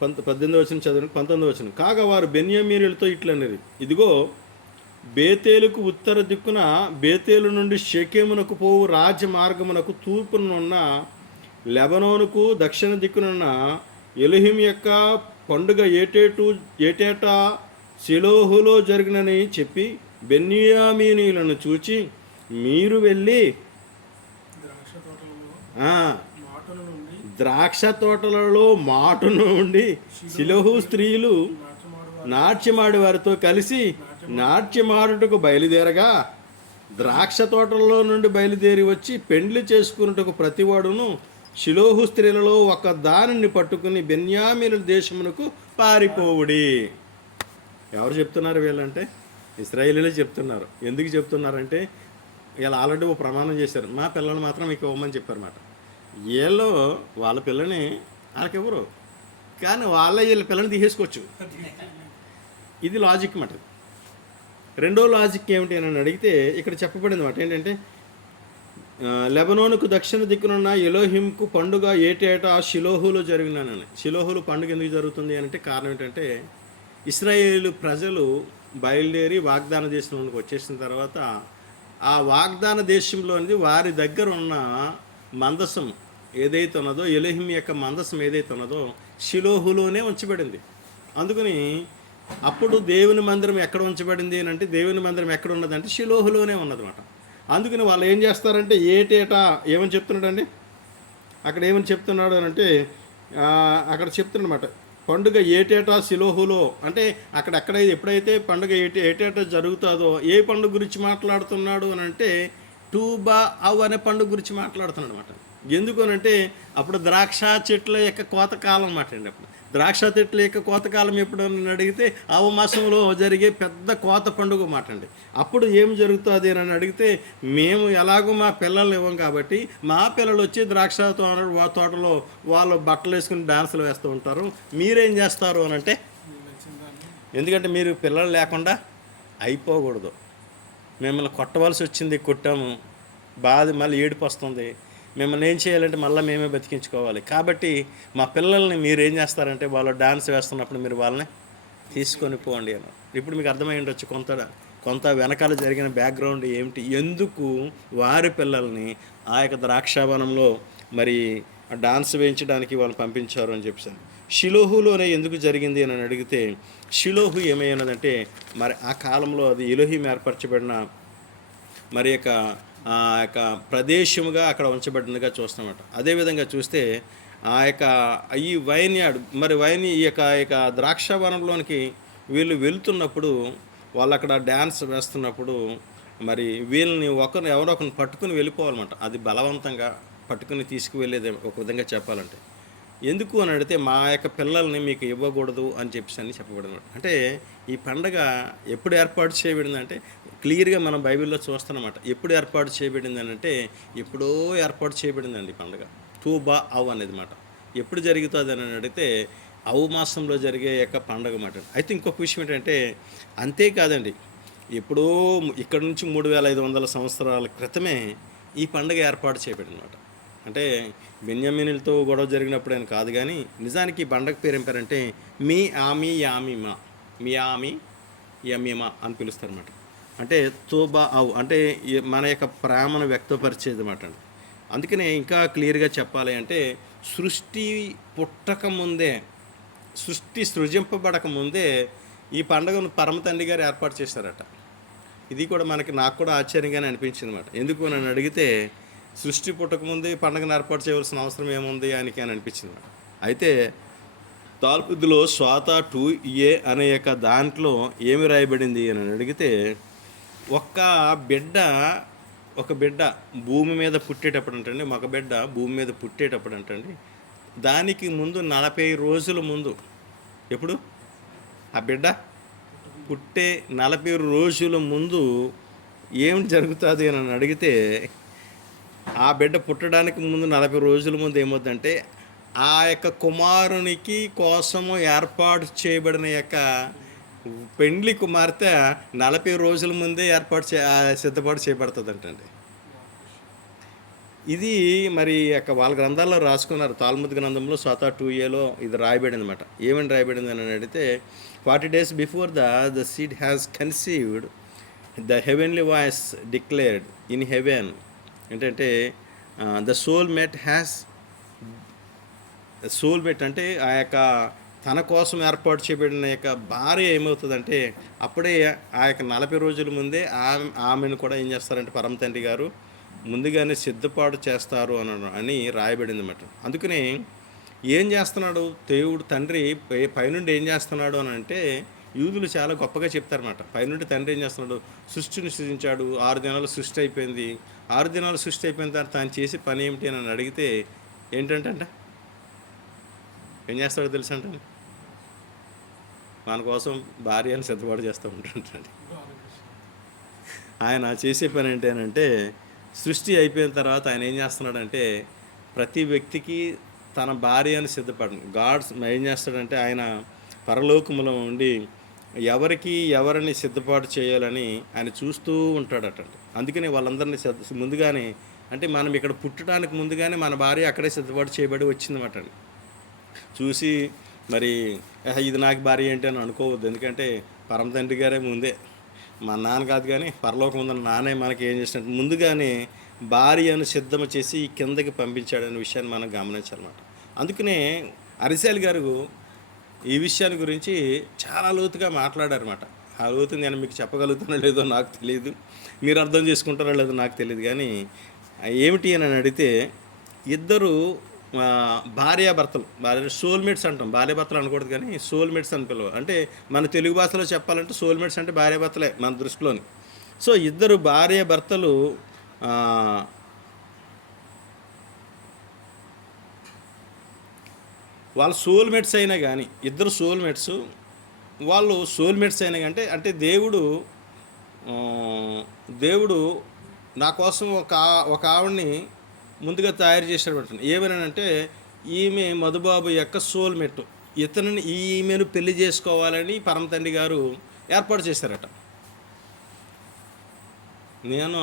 18వ వచనం చదివిన 19వ వచనం కాగా వారు బెన్యామీనులతో ఇట్లనేది, ఇదిగో బేతేలుకు ఉత్తర దిక్కున బేతేలు నుండి షెకెమునకు పోవు రాజమార్గమునకు తూర్పునున్న లెబనోనుకు దక్షిణ దిక్కునున్న ఎలుహిం యొక్క పండుగ ఏటేటా షిలోహులో జరిగినని చెప్పి బెన్యామీనీలను చూచి మీరు వెళ్ళి ద్రాక్ష తోటలలో మాటు నుండి షిలోహు స్త్రీలు నాట్యమాడి వారితో కలిసి నాట్యమాడుటకు బయలుదేరగా ద్రాక్ష తోటలలో నుండి బయలుదేరి వచ్చి పెండ్లి చేసుకున్నట్టుకు ప్రతివాడును షిలోహు స్త్రీలలో ఒక దానిని పట్టుకుని బెన్యామీను దేశమునకు పారిపోవుడి. ఎవరు చెప్తున్నారు వీళ్ళంటే? ఇశ్రాయేలీలే చెప్తున్నారు. ఎందుకు చెప్తున్నారంటే వీళ్ళు ఆల్రెడీ ఓ ప్రమాణం చేశారు, మా పిల్లల్ని మాత్రం మీకు ఇవ్వమని చెప్పారన్నమాట. వీళ్ళు వాళ్ళ పిల్లని వాళ్ళకి ఎవరు, కానీ వీళ్ళ పిల్లని తీసేసుకోవచ్చు. ఇది లాజిక్ అన్నమాట. రెండో లాజిక్ ఏమిటి అని అడిగితే ఇక్కడ చెప్పబడింది అన్నమాట. ఏంటంటే లెబనోనుకు దక్షిణ దిక్కునున్న ఎలోహింకు పండుగ ఏటేటా షిలోహులో జరిగినానని. షిలోహులో పండుగ ఎందుకు జరుగుతుంది అంటే కారణం ఏంటంటే ఇశ్రాయేలు ప్రజలు బయలుదేరి వాగ్దాన దేశంలోనికి వచ్చేసిన తర్వాత ఆ వాగ్దాన దేశంలోనిది వారి దగ్గర ఉన్న మందసం ఏదైతే ఉన్నదో, ఎలోహిం యొక్క మందసం ఏదైతే ఉన్నదో షిలోహులోనే ఉంచబడింది. అందుకని అప్పుడు దేవుని మందిరం ఎక్కడ ఉంచబడింది అని అంటే, దేవుని మందిరం ఎక్కడ ఉన్నదంటే షిలోహులోనే ఉన్నదన్నమాట. అందుకని వాళ్ళు ఏం చేస్తారంటే ఏటేటా ఏమని చెప్తున్నాడండి, అక్కడ ఏమని చెప్తున్నాడు అని అంటే అక్కడ చెప్తున్నమాట, పండుగ ఏటేటా షిలోహులో అంటే అక్కడ ఎప్పుడైతే పండుగ ఏటేటా జరుగుతుందో ఏ పండుగ గురించి మాట్లాడుతున్నాడు అని అంటే టూబా అవ్ అనే పండుగ గురించి మాట్లాడుతున్నాడు అనమాట. ఎందుకు అనంటే అప్పుడు ద్రాక్ష చెట్ల యొక్క కోతకాలం అన్నమాట అండి. అప్పుడు ద్రాక్ష చెట్ల యొక్క కోతకాలం ఎప్పుడు అని అడిగితే అవమాసంలో జరిగే పెద్ద కోత పండుగ మాట అండి. అప్పుడు ఏం జరుగుతుంది అని అడిగితే, మేము ఎలాగో మా పిల్లల్ని ఇవ్వం కాబట్టి మా పిల్లలు వచ్చి ద్రాక్ష తోటలో వాళ్ళు బట్టలు వేసుకుని డాన్సులు వేస్తూ ఉంటారు, మీరేం చేస్తారు అని అంటే, ఎందుకంటే మీరు పిల్లలు లేకుండా అయిపోకూడదు, మిమ్మల్ని కొట్టవలసి వచ్చింది, కొట్టాము, బాధ మళ్ళీ ఏడుపు వస్తుంది, మిమ్మల్ని ఏం చేయాలంటే మళ్ళీ మేమే బతికించుకోవాలి, కాబట్టి మా పిల్లల్ని మీరు ఏం చేస్తారంటే వాళ్ళు డాన్స్ వేస్తున్నప్పుడు మీరు వాళ్ళని తీసుకొని పోండి అని. ఇప్పుడు మీకు అర్థమై ఉండొచ్చు కొంత వెనకాల జరిగిన బ్యాక్గ్రౌండ్ ఏమిటి, ఎందుకు వారి పిల్లల్ని ఆ యొక్క ద్రాక్షావనంలో మరి డాన్స్ వేయించడానికి వాళ్ళు పంపించారు అని చెప్పాను. షిలోహులోనే ఎందుకు జరిగింది అని అడిగితే, షిలోహు ఏమైనదంటే మరి ఆ కాలంలో అది ఎలోహిం ఏర్పరచబడిన మరి యొక్క ప్రదేశముగా అక్కడ ఉంచబడినదిగా చూస్తామట. అదేవిధంగా చూస్తే ఆ యొక్క ఈ వైన్యార్డ్ మరి ఈ యొక్క ద్రాక్షావనంలోనికి వీళ్ళు వెళ్తున్నప్పుడు, వాళ్ళు అక్కడ డ్యాన్స్ వేస్తున్నప్పుడు మరి వీళ్ళని ఎవరో ఒకరిని పట్టుకుని వెళ్ళిపోవాలన్నమాట. అది బలవంతంగా పట్టుకుని తీసుకువెళ్ళేది ఒక విధంగా చెప్పాలంటే. ఎందుకు అని అడిగితే మా యొక్క పిల్లల్ని మీకు ఇవ్వకూడదు అని చెప్పబడింది. అంటే ఈ పండగ ఎప్పుడు ఏర్పాటు చేయబడింది అంటే క్లియర్గా మనం బైబిల్లో చూస్తామన్నమాట. ఎప్పుడు ఏర్పాటు చేయబడింది అని అంటే ఎప్పుడో ఏర్పాటు చేయబడిందండి ఈ పండుగ. తూబా అవ్ అనేది మాట. ఎప్పుడు జరుగుతుంది అని అడిగితే అవు మాసంలో జరిగే యొక్క పండుగ మాట. అయితే ఇంకొక విషయం ఏంటంటే, అంతేకాదండి, ఎప్పుడో ఇక్కడ నుంచి 3500 సంవత్సరాల క్రితమే ఈ పండుగ ఏర్పాటు చేయబడింది అనమాట. అంటే బెన్యామీనులతో గొడవ జరిగినప్పుడు అని కాదు, కానీ నిజానికి ఈ పండగ పేరు ఏం పేరంటే మీ ఆమి యామిమా, మీ ఆమి యమీమా అని పిలుస్తారన్నమాట. అంటే తోబా అవ్ అంటే మన యొక్క ప్రేమను వ్యక్తపరిచేది అన్నమాట అండి. అందుకనే ఇంకా క్లియర్గా చెప్పాలి అంటే సృష్టి పుట్టకముందే, సృష్టి సృజింపబడక ముందే ఈ పండుగను పరమ తండ్రి గారు ఏర్పాటు చేశారట. ఇది కూడా నాకు కూడా ఆశ్చర్యంగానే అనిపించింది అన్నమాట. ఎందుకు నన్ను అడిగితే సృష్టి పుట్టకముందే ఈ పండుగను ఏర్పాటు చేయవలసిన అవసరం ఏముంది ఆయనకి అని అనిపించింది అన్నమాట. అయితే తాల్పుద్దులో స్వాత 2a అనే యొక్క దాంట్లో ఏమి రాయబడింది అని అడిగితే, ఒక బిడ్డ భూమి మీద పుట్టేటప్పుడు అంటండి, మగ బిడ్డ భూమి మీద పుట్టేటప్పుడు అంటండి, దానికి ముందు 40 రోజుల ముందు, ఎప్పుడు ఆ బిడ్డ పుట్టే 40 రోజుల ముందు ఏం జరుగుతుంది అని అడిగితే, ఆ బిడ్డ పుట్టడానికి ముందు 40 రోజుల ముందు ఏమవుతుందంటే ఆ యొక్క కుమారునికి కోసము ఏర్పాటు చేయబడిన యొక్క పెండ్లి కుమార్తె 40 రోజుల ముందే సిద్ధపాటు చేయబడుతుందంటండి. ఇది మరి వాళ్ళ గ్రంథాల్లో రాసుకున్నారు. తాల్ముద్ గ్రంథంలో స్వాత 2aలో ఇది రాయబడింది అనమాట. ఏమని రాయబడింది అని అడిగితే, 40 days before the seed has conceived the heavenly voice declared in heaven. ఏంటంటే ద సోల్మేట్ అంటే ఆ యొక్క తన కోసం ఏర్పాటు చేయబడిన యొక్క భార్య ఏమవుతుందంటే అప్పుడే ఆ యొక్క 40 రోజుల ముందే ఆమెను కూడా ఏం చేస్తారంటే పరమ తండ్రి గారు ముందుగానే సిద్ధపాటు చేస్తారు అని రాయబడింది అన్నమాట. అందుకని ఏం చేస్తున్నాడు దేవుడు తండ్రి పైనుండి ఏం చేస్తున్నాడు అని అంటే, యూదులు చాలా గొప్పగా చెప్తారన్నమాట. పైనుండి తండ్రి ఏం చేస్తున్నాడు, సృష్టిని సృష్టించాడు, 6 దినాలు సృష్టి అయిపోయింది, 6 దినాలు సృష్టి అయిపోయిన తర్వాత తాను చేసే పని ఏమిటి అని అడిగితే ఏంటంటే ఏం చేస్తాడో తెలుసు అంటే, మన కోసం భార్యను సిద్ధపాటు చేస్తూ ఉంటుంటాడు. ఆయన చేసే పని ఏంటంటే, సృష్టి అయిపోయిన తర్వాత ఆయన ఏం చేస్తున్నాడంటే ప్రతి వ్యక్తికి తన భార్యను గాడ్స్ ఏం చేస్తాడంటే ఆయన పరలోకములో ఉండి ఎవరిని సిద్ధపాటు చేయాలని ఆయన చూస్తూ ఉంటాడటండి. అందుకని వాళ్ళందరినీ ముందుగానే, అంటే మనం ఇక్కడ పుట్టడానికి ముందుగానే మన భార్య అక్కడే సిద్ధపాటు చేయబడి వచ్చిందన్నమాట అండి. చూసి మరి ఇది నాకు భార్య ఏంటి అని అనుకోవద్దు. ఎందుకంటే పరమ తండ్రి గారే ముందే, మా నాన్న కాదు కానీ పరలోకం ఉందని నాన్నే మనకి ఏం చేసినట్టు ముందుగానే భార్యను సిద్ధం చేసి కిందకి పంపించాడనే విషయాన్ని మనం గమనించాలన్నమాట. అందుకనే అరిసేల్ గారు ఈ విషయాన్ని గురించి చాలా లోతుగా మాట్లాడారన్నమాట. ఆ లోతు నేను మీకు చెప్పగలుగుతానో లేదో నాకు తెలియదు, మీరు అర్థం చేసుకుంటారో లేదో నాకు తెలియదు. కానీ ఏమిటి అని అడిగితే ఇద్దరు భార్య సోల్మేట్స్ అంటాం, భార్యాభర్తలు అనకూడదు కానీ సోల్మేట్స్ అని పిలవ, అంటే మన తెలుగు భాషలో చెప్పాలంటే సోల్మేట్స్ అంటే భార్యాభర్తలే మన దృష్టిలోని. సో ఇద్దరు భార్యాభర్తలు వాళ్ళు సోల్మేట్స్ అయినా కానీ, ఇద్దరు సోల్మేట్స్, వాళ్ళు సోల్మేట్స్ అయినా అంటే అంటే దేవుడు నా కోసం ఒక ఆవిడ్ని ముందుగా తయారు చేశాడు. ఏమనంటే ఈమె మధుబాబు యొక్క సోల్మేట్, ఈమెను పెళ్లి చేసుకోవాలని పరమ తండ్రి గారు ఏర్పాటు చేశారట. నేను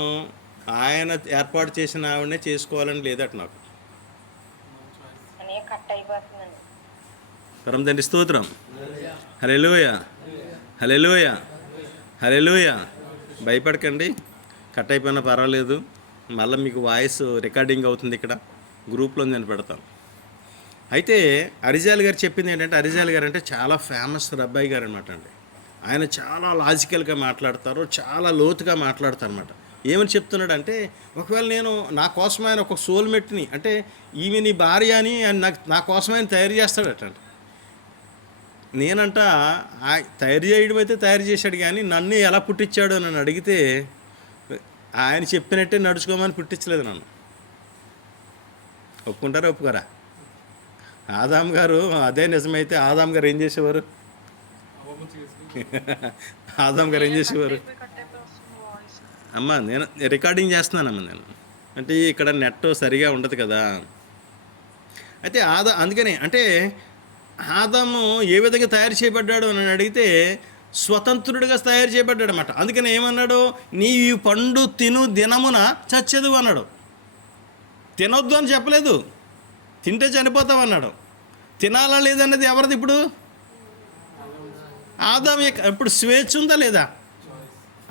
ఆయన ఏర్పాటు చేసిన ఆవిడనే చేసుకోవాలని లేదట నాకు. పరమ తండ్రి స్తోత్రం. హల్లెలూయా, హల్లెలూయా, హల్లెలూయా. భయపడకండి, కట్ అయిపోయినా పర్వాలేదు, మళ్ళీ మీకు వాయిస్ రికార్డింగ్ అవుతుంది, ఇక్కడ గ్రూప్లో నేను పెడతాను. అయితే అరిజాల్ గారు చెప్పింది ఏంటంటే, అరిజాల్ గారు అంటే చాలా ఫేమస్ రబ్బాయి గారు అనమాట అండి. ఆయన చాలా లాజికల్గా మాట్లాడతారు, చాలా లోతుగా మాట్లాడతారు అనమాట. ఏమని చెప్తున్నాడు అంటే, ఒకవేళ నేను నా కోసం ఆయన ఒక సోల్మేట్ని, అంటే ఈమె నీ భార్య అని నా కోసం ఆయన తయారు చేస్తాడట. నేనంట తయారు చేయడం అయితే తయారు చేశాడు, కానీ నన్ను ఎలా పుట్టించాడు అని అడిగితే ఆయన చెప్పినట్టే నడుచుకోమని పుట్టించలేదు నన్ను. ఒప్పుకుంటారా ఒప్పుకోరా? ఆదాం గారు అదే నిజమైతే ఆదాం గారు ఏం చేసేవారు? ఆదాం గారు ఏం చేసేవారు? అమ్మ నేను రికార్డింగ్ చేస్తున్నానమ్మ నేను, అంటే ఇక్కడ నెట్ సరిగా ఉండదు కదా. అయితే అందుకని అంటే ఆదాము ఏ విధంగా తయారు చేయబడ్డాడు అని అడిగితే స్వతంత్రుడిగా తయారు చేయబడ్డాడు అన్నమాట. అందుకని ఏమన్నాడు? నీ ఈ పండు తిను దినమున చచ్చేదు అన్నాడు. తినొద్దు అని చెప్పలేదు, తింటే చనిపోతావు అన్నాడు. తినాలా లేదన్నది ఎవరిది ఇప్పుడు? ఆదాము. ఇప్పుడు స్వేచ్ఛ ఉందా లేదా?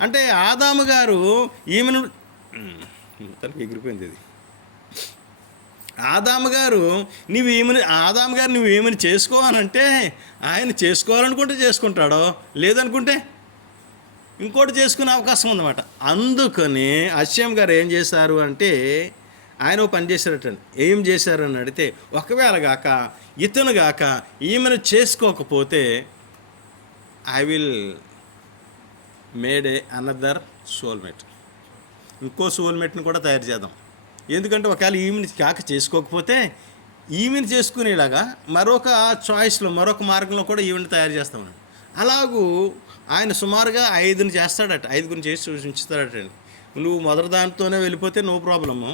అంటే ఆదాము గారు ఈమెను తనకి ఎగిరిపోయింది ఇది. ఆదాము గారు నువ్వు ఏమని చేసుకోవాలంటే ఆయన చేసుకోవాలనుకుంటే చేసుకుంటాడో, లేదనుకుంటే ఇంకోటి చేసుకునే అవకాశం ఉందన్నమాట. అందుకని అశ్యం గారు ఏం చేశారు అంటే, ఆయన పని చేశారటండి. ఏం చేశారు అని అడిగితే, ఒకవేళ గాక ఇతను గాక ఈమెను చేసుకోకపోతే I will made another soulmate, ఇంకో సోల్మేట్ని కూడా తయారు చేద్దాం. ఎందుకంటే ఒకవేళ ఈమెను కాక చేసుకోకపోతే ఈమెను చేసుకునేలాగా మరొక చాయిస్లో, మరొక మార్గంలో కూడా ఈవెంట్ తయారు చేస్తామని. అలాగూ ఆయన సుమారుగా 5 చేస్తాడట, 5 చేసి ఉంచుతాడటండి. నువ్వు మొదటి దానితోనే వెళ్ళిపోతే నో ప్రాబ్లము,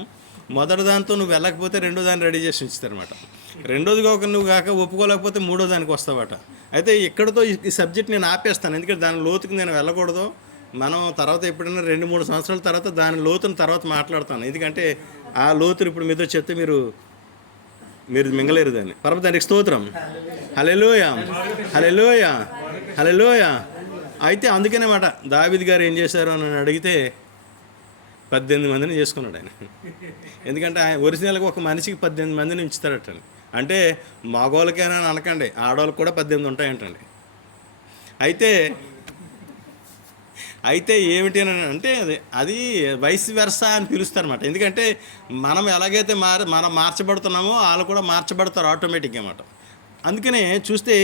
మొదటి దానితో నువ్వు వెళ్ళకపోతే రెండో దాన్ని రెడీ చేసి ఉంచుతారనమాట. రెండోది నువ్వు కాక ఒప్పుకోలేకపోతే మూడో దానికి వస్తావట. అయితే ఇక్కడతో ఈ సబ్జెక్ట్ నేను ఆపేస్తాను, ఎందుకంటే దాని లోతుకి నేను వెళ్ళకూడదు. మనం తర్వాత ఎప్పుడైనా 2-3 సంవత్సరాల తర్వాత దాని లోతుని తర్వాత మాట్లాడతాను, ఎందుకంటే ఆ లోతులు ఇప్పుడు మీతో చెప్తే మీరు మింగలేరు దాన్ని. పరమ తండ్రికి స్తోత్రం. హల్లెలూయా, హల్లెలూయా, హల్లెలూయా. అయితే అందుకనే మాట దావీదు గారు ఏం చేశారు అని అడిగితే 18 మందిని చేసుకున్నాడు ఆయన. ఎందుకంటే ఆయన ఒరిజినల్గా ఒక మనిషికి 18 మందిని ఉంచుతాడట. అంటే మగవాళ్ళకైనా అనకండి, ఆడవాళ్ళకి కూడా 18 ఉంటాయంటండి. అయితే ఏమిటి అని అంటే అది వైస్ వెర్సా అని పిలుస్తారన్నమాట. ఎందుకంటే మనం ఎలాగైతే మనం మార్చబడుతున్నామో వాళ్ళు కూడా మార్చబడతారు ఆటోమేటిక్గా అన్నమాట. అందుకనే చూస్తే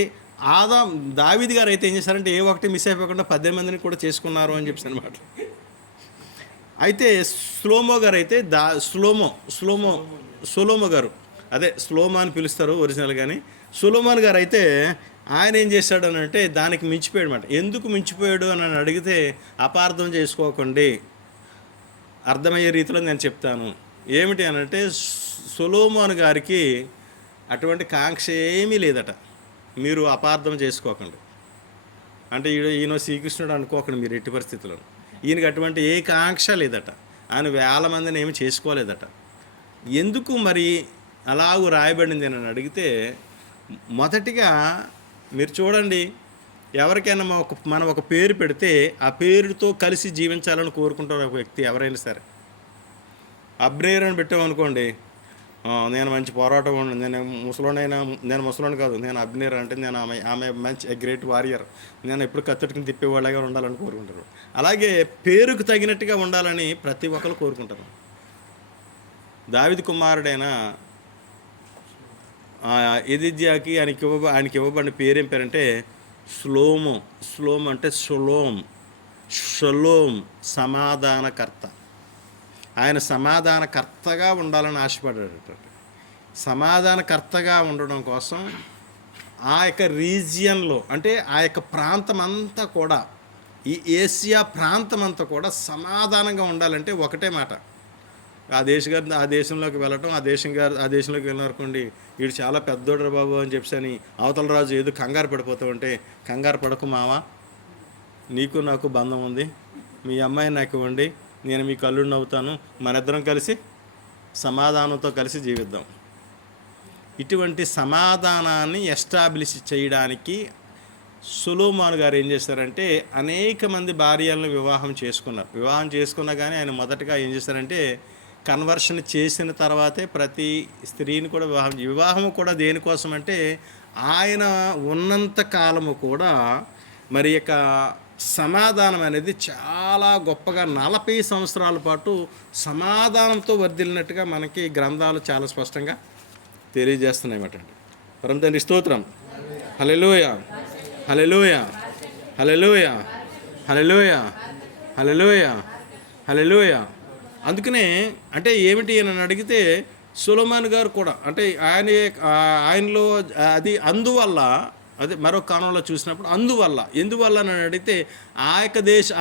దావీదు గారు అయితే ఏం చేశారంటే ఏ ఒక్కటి మిస్ అయిపోకుండా 18 మందిని కూడా చేసుకున్నారు అని చెప్పి అనమాట. అయితే స్లోమో గారు అయితే సొలోమో గారు, అదే స్లోమో అని పిలుస్తారు ఒరిజినల్, కానీ సొలోమోన్ గారు అయితే ఆయన ఏం చేశాడు అని అంటే దానికి మించిపోయాడు అనమాట. ఎందుకు మించిపోయాడు అని అడిగితే అపార్థం చేసుకోకండి, అర్థమయ్యే రీతిలో నేను చెప్తాను. ఏమిటి అని అంటే సొలోమోన్ గారికి అటువంటి కాంక్ష ఏమీ లేదట, మీరు అపార్థం చేసుకోకండి. అంటే ఈయన శ్రీకృష్ణుడు అనుకోకండి మీరు ఎట్టి పరిస్థితుల్లో. ఈయనకి అటువంటి ఏ కాంక్ష లేదట, ఆయన 1000 మందిని ఏమి చేసుకోలేదట. ఎందుకు మరి అలాగూ రాయబడింది అని అడిగితే, మొదటిగా మీరు చూడండి, ఎవరికైనా మనం ఒక పేరు పెడితే ఆ పేరుతో కలిసి జీవించాలని కోరుకుంటారు ఒక వ్యక్తి ఎవరైనా సరే. అబ్నేర్ అని పెట్టామనుకోండి, నేను మంచి పోరాటం నేను ముసలోనైనా, నేను ముసలోని కాదు, నేను అబ్నేర్ అంటే నేను ఆమె మంచి గ్రేట్ వారియర్, నేను ఎప్పుడు కత్తిట్టుకుని తిప్పేవాళ్ళగా ఉండాలని కోరుకుంటారు. అలాగే పేరుకు తగినట్టుగా ఉండాలని ప్రతి ఒక్కరు కోరుకుంటారు. దావీదు కుమారుడైన ఎదిజ్యాకి ఆయనకి ఇవ్వబడిన పేరేం పేరంటే స్లోమ్ అంటే షలోమ్, సమాధానకర్త. ఆయన సమాధానకర్తగా ఉండాలని ఆశపడ్డాడు. సమాధానకర్తగా ఉండడం కోసం ఆ యొక్క రీజియన్లో, అంటే ఆ యొక్క ప్రాంతం అంతా కూడా, ఈ ఏషియా ప్రాంతం అంతా కూడా సమాధానంగా ఉండాలంటే ఒకటే మాట, ఆ దేశంలోకి వెళ్ళటం, ఆ దేశంలోకి వెళ్ళిననుకోండి, వీడు చాలా పెద్దోడ్రా బాబు అని చెప్పని అవతల రాజు ఏదో కంగారు పడిపోతూ ఉంటే, కంగారు పడకు మావా, నీకు నాకు బంధం ఉంది, మీ అమ్మాయి నాకు ఇవ్వండి, నేను మీ కల్లుడిని అవుతాను, మనిద్దరం కలిసి సమాధానంతో కలిసి జీవిద్దాం. ఇటువంటి సమాధానాన్ని ఎస్టాబ్లిష్ చేయడానికి సొలొమోను గారు ఏం చేశారంటే అనేక మంది భార్యలను వివాహం చేసుకున్నా కానీ ఆయన మొదటగా ఏం చేశారంటే కన్వర్షన్ చేసిన తర్వాతే ప్రతి స్త్రీని కూడా వివాహం కూడా దేనికోసం అంటే ఆయన ఉన్నంత కాలము కూడా మరి యొక్క సమాధానం అనేది చాలా గొప్పగా 40 సంవత్సరాల పాటు సమాధానంతో వర్ధిల్లినట్టుగా మనకి గ్రంథాలు చాలా స్పష్టంగా తెలియజేస్తున్నాయన్నమాట. పరమ తండ్రి స్తోత్రం. హల్లెలూయా, హల్లెలూయా, హల్లెలూయా, హల్లెలూయా, హల్లెలూయా, హల్లెలూయా. అందుకనే అంటే ఏమిటి అని అడిగితే సొలొమోను గారు కూడా అంటే ఆయనలో అది అందువల్ల, అదే మరొక కాలంలో చూసినప్పుడు ఎందువల్ల అని అడిగితే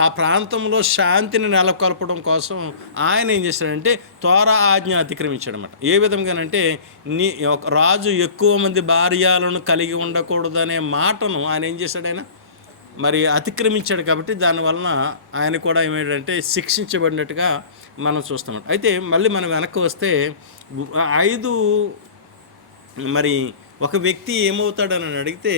ఆ ప్రాంతంలో శాంతిని నెలకొల్పడం కోసం ఆయన ఏం చేశాడంటే తోరా ఆజ్ఞ అతిక్రమించాడనమాట. ఏ విధంగానంటే ఒక రాజు ఎక్కువ మంది భార్యలను కలిగి ఉండకూడదనే మాటను ఆయన ఏం చేశాడు, ఆయన మరి అతిక్రమించాడు. కాబట్టి దానివలన ఆయన కూడా ఏమిటంటే శిక్షించబడినట్టుగా మనం చూస్తాం. అయితే మళ్ళీ మనం వెనక్కి వస్తే 5 మరి ఒక వ్యక్తి ఏమవుతాడని అడిగితే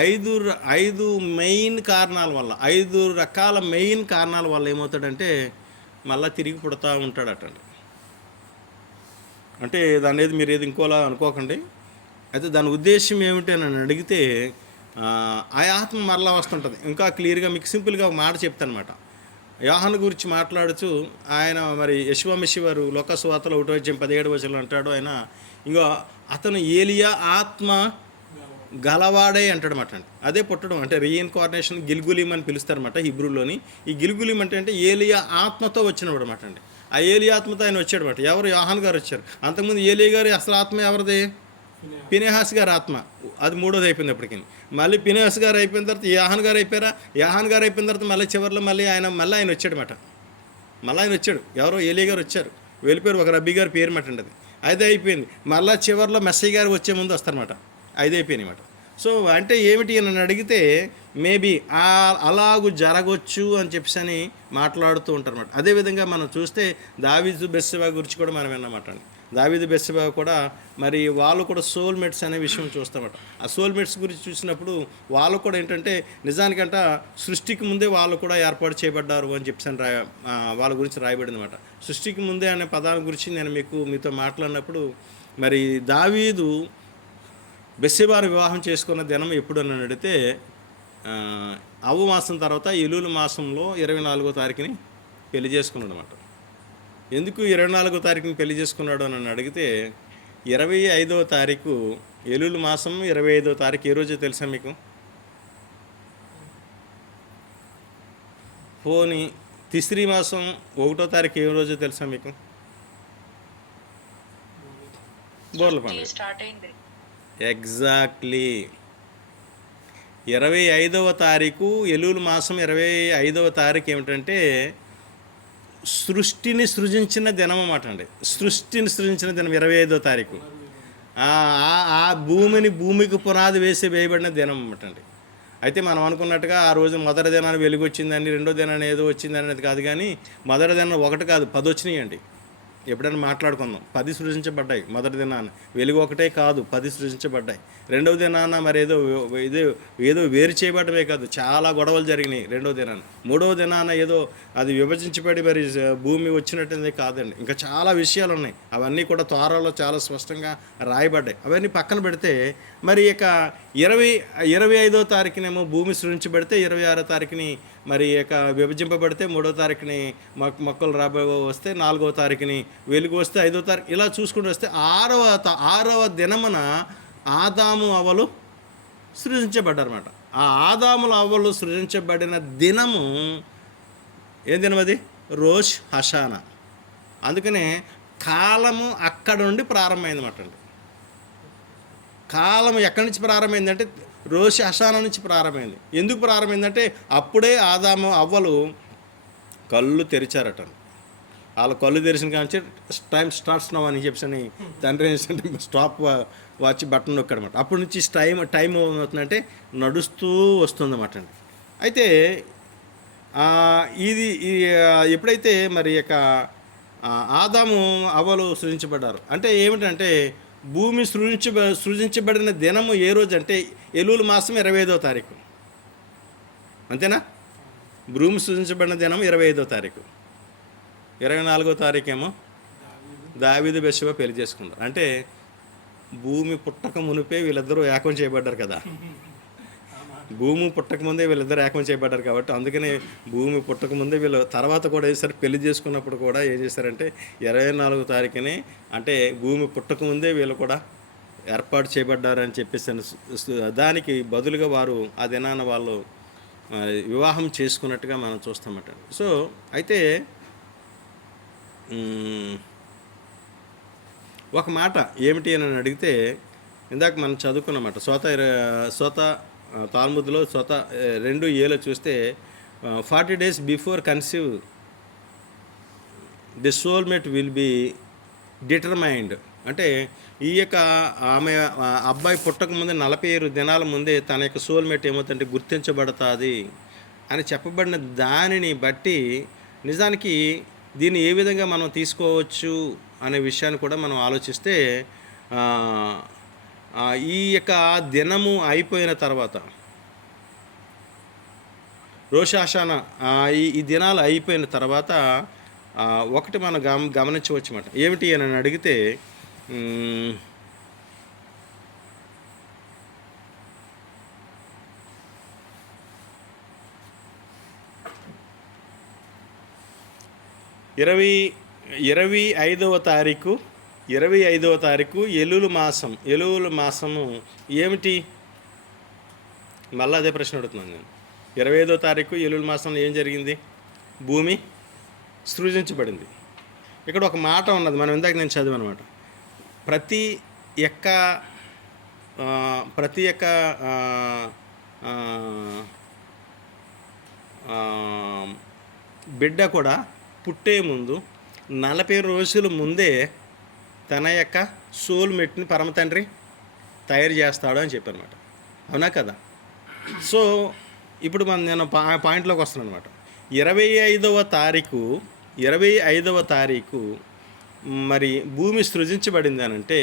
5 మెయిన్ కారణాల వల్ల, 5 రకాల మెయిన్ కారణాల వల్ల ఏమవుతాడంటే మళ్ళీ తిరిగి పుడతా ఉంటాడటండి. అంటే దాని ఏది మీరు ఏది ఇంకోలా అనుకోకండి. అయితే దాని ఉద్దేశం ఏమిటి అని అడిగితే ఆ ఆత్మ మరలా వస్తుంటుంది. ఇంకా క్లియర్గా మీకు సింపుల్గా ఒక మాట చెప్తానమాట. యోహాను గురించి మాట్లాడుతూ ఆయన మరి యెషోవా వారు లోకాసు వార్తలో 1:17 అంటాడు. ఆయన ఇంకో అతను ఏలియా ఆత్మ గలవాడే అంటాడనమాట. అదే పుట్టడం అంటే రీఇన్కార్నేషన్, గిల్గులీం అని పిలుస్తారన్నమాట హిబ్రూలోని. ఈ గిల్గులీం అంటే ఏలియా ఆత్మతో వచ్చినవాడు అనమాట అండి. ఆ ఏలియా ఆత్మతో ఆయన వచ్చాడనమాట. ఎవరు? యోహాను గారు వచ్చారు. అంతకుముందు ఏలియా గారు అసలు ఆత్మ ఎవరిది? ఫినెహాస్ గారి ఆత్మ. అది 3వది అయిపోయింది అప్పటికి. మళ్ళీ ఫినెహాస్ గారు అయిపోయిన తర్వాత యోహాను గారు అయిపోయారా. యోహాను గారు అయిపోయిన తర్వాత మళ్ళీ చివరిలో ఆయన వచ్చాడనమాట. మళ్ళీ ఆయన వచ్చాడు. ఎవరో ఏలియా గారు వచ్చారు, వెళ్ళిపోయారు. ఒక రబ్బీ గారి పేరు మాట అండి. అది అయిపోయింది. మళ్ళీ చివరిలో మెస్సయ్య గారు వచ్చే ముందు వస్తారన్నమాట. 5 అయిపోయినాయి అన్నమాట. సో అంటే ఏమిటి అని అడిగితే మేబీ అలాగూ జరగవచ్చు అని చెప్పి మాట్లాడుతూ ఉంటారు అన్నమాట. అదేవిధంగా మనం చూస్తే దావీదు బెత్షెబా గురించి కూడా మనం విన్నమాట అండి. దావీదు బెత్షెబా కూడా మరి వాళ్ళు కూడా సోల్మేట్స్ అనే విషయం చూస్తామట. ఆ సోల్మేట్స్ గురించి చూసినప్పుడు వాళ్ళు కూడా ఏంటంటే నిజానికంట సృష్టికి ముందే వాళ్ళు కూడా ఏర్పాటు చేయబడ్డారు అని చెప్పి వాళ్ళ గురించి రాయబడింది అనమాట. సృష్టికి ముందే అనే పదాల గురించి నేను మీతో మాట్లాడినప్పుడు మరి దావీదు బెత్షెబాను వివాహం చేసుకున్న దినం ఎప్పుడు అని అడిగితే అవ్వ మాసం తర్వాత ఎలూలు మాసంలో 24వ తారీఖుని పెళ్లి చేసుకున్నాడు అనమాట. ఎందుకు 24వ తారీఖుని పెళ్లి చేసుకున్నాడు అని అడిగితే 25వ తారీఖు ఎలూలు మాసం 25వ తారీఖు ఏ రోజో తెలుసా మీకు? పోనీ తిస్రీ మాసం 1వ తారీఖు ఏ రోజో తెలుసా మీకు? బోర్ల పండుగ. ఎగ్జాక్ట్లీ 25వ తారీఖు ఎలూలు మాసం 25వ తారీఖు ఏమిటంటే సృష్టిని సృజించిన దినం అన్నమాట అండి. సృష్టిని సృజించిన దినం 25వ తారీఖు. ఆ భూమికి పునాది వేయబడిన దినం అన్నమాట అండి. అయితే మనం అనుకున్నట్టుగా ఆ రోజు మొదటి దినాన్ని వెలుగు వచ్చిందని, రెండో దినాన్ని ఏదో వచ్చింది అనేది కాదు. కానీ మొదటి దినం 1 కాదు 10 వచ్చినాయి అండి. ఎప్పుడైనా మాట్లాడుకుందాం. 10 సృజించబడ్డాయి మొదటి దినాన. వెలుగు ఒకటే కాదు, 10 సృజించబడ్డాయి. రెండవ దినాన మరి ఏదో ఏదో వేరు చేయబడమే కాదు, చాలా గొడవలు జరిగినాయి రెండవ దినాన. మూడవ దినాన ఏదో అది విభజించబడి మరి భూమి వచ్చినట్టుంది కాదండి, ఇంకా చాలా విషయాలు ఉన్నాయి. అవన్నీ కూడా తోరాలో చాలా స్పష్టంగా రాయబడ్డాయి. అవన్నీ పక్కన పెడితే మరి ఇక 25వ తారీఖునేమో భూమి సృజించబడితే, 26వ తారీఖుని మరి ఇక విభజింపబడితే, 3వ తారీఖుని మొక్కలు వస్తే, 4వ తారీఖుని వెలుగు వస్తే, 5వ తారీఖు, ఇలా చూసుకుంటూ వస్తే 6వ దినమున ఆదాము అవ్వలు సృజించబడ్డారన్నమాట. ఆ ఆదాముల అవ్వలు సృజించబడిన దినము ఏ దినం అది? రోష్ హషానా. అందుకనే కాలము అక్కడ నుండి ప్రారంభమైందన్నమాట అండి. కాలం ఎక్కడి నుంచి ప్రారంభమైందంటే రోష్ హషానా నుంచి ప్రారంభమైంది. ఎందుకు ప్రారంభమైందంటే అప్పుడే ఆదాము అవ్వలు కళ్ళు తెరిచారట. వాళ్ళ కళ్ళు తెరిచిన కానీ టైం స్టార్ట్స్ నవ్ అని చెప్పని తండ్రి ఏంటంటే స్టాప్ వాచ్ బటన్ నొక్కడమాట. అప్పటి నుంచి టైం ఏమవుతుందంటే నడుస్తూ వస్తుందన్నమాట అండి. అయితే ఇది ఎప్పుడైతే మరి యొక్క ఆదాము అవ్వలు సృజించబడ్డారు అంటే ఏమిటంటే భూమి సృజించబడిన దినము ఏ రోజు అంటే ఎలూలు మాసం 25వ తారీఖు. అంతేనా? భూమి సృజించబడిన దినం 25వ తారీఖు. 24వ తారీఖేమో దావీదు బెత్షెబ పెళ్లి చేసుకున్నారు. అంటే భూమి పుట్టక మునిపే వీళ్ళిద్దరూ ఏకం చేయబడ్డారు కదా. భూమి పుట్టకముందే వీళ్ళిద్దరు ఏకం చేయబడ్డారు కాబట్టి అందుకనే భూమి పుట్టకముందే వీళ్ళు తర్వాత కూడా వేసారు. పెళ్లి చేసుకున్నప్పుడు కూడా ఏం చేశారంటే 24వ తారీఖుని అంటే భూమి పుట్టకముందే వీళ్ళు కూడా ఏర్పాటు చేయబడ్డారని చెప్పేసి దానికి బదులుగా వారు ఆ దినాన వాళ్ళు వివాహం చేసుకున్నట్టుగా మనం చూస్తామట. సో అయితే ఒక మాట ఏమిటి అని అడిగితే ఇందాక మనం చదువుకున్నమాట సోత తాల్ముద్లో 2:7 చూస్తే 40 days before conceive the soulmate will be determined. అంటే ఈ యొక్క ఆమె అబ్బాయి పుట్టక ముందే 47 దినాల ముందే తన యొక్క సోల్మేట్ ఏమవుతుందంటే గుర్తించబడుతుంది అని చెప్పబడిన దానిని బట్టి నిజానికి దీన్ని ఏ విధంగా మనం తీసుకోవచ్చు అనే విషయాన్ని కూడా మనం ఆలోచిస్తే ఈ యొక్క దినము అయిపోయిన తర్వాత రోషాషాన ఈ దినాలు అయిపోయిన తర్వాత ఒకటి మనం గమనించవచ్చు అన్నమాట. ఏమిటి అని అడిగితే ఇరవై ఐదవ తారీఖు ఎలులు మాసము ఏమిటి? మళ్ళీ అదే ప్రశ్న అడుగుతున్నాను నేను. 25వ తారీఖు ఎలులు మాసంలో ఏం జరిగింది? భూమి సృజించబడింది. ఇక్కడ ఒక మాట ఉన్నది, మనం ఇందాక నేను చదివానమాట. ప్రతి యొక్క బిడ్డ కూడా పుట్టే ముందు 40 రోజుల ముందే తన యొక్క సోల్మేట్ని పరమ తండ్రి తయారు చేస్తాడు అని చెప్పానమాట. అవునా కదా? సో ఇప్పుడు నేను పాయింట్లోకి వస్తున్నాను అనమాట. 25వ తారీఖు మరి భూమి సృజించబడింది అని అంటే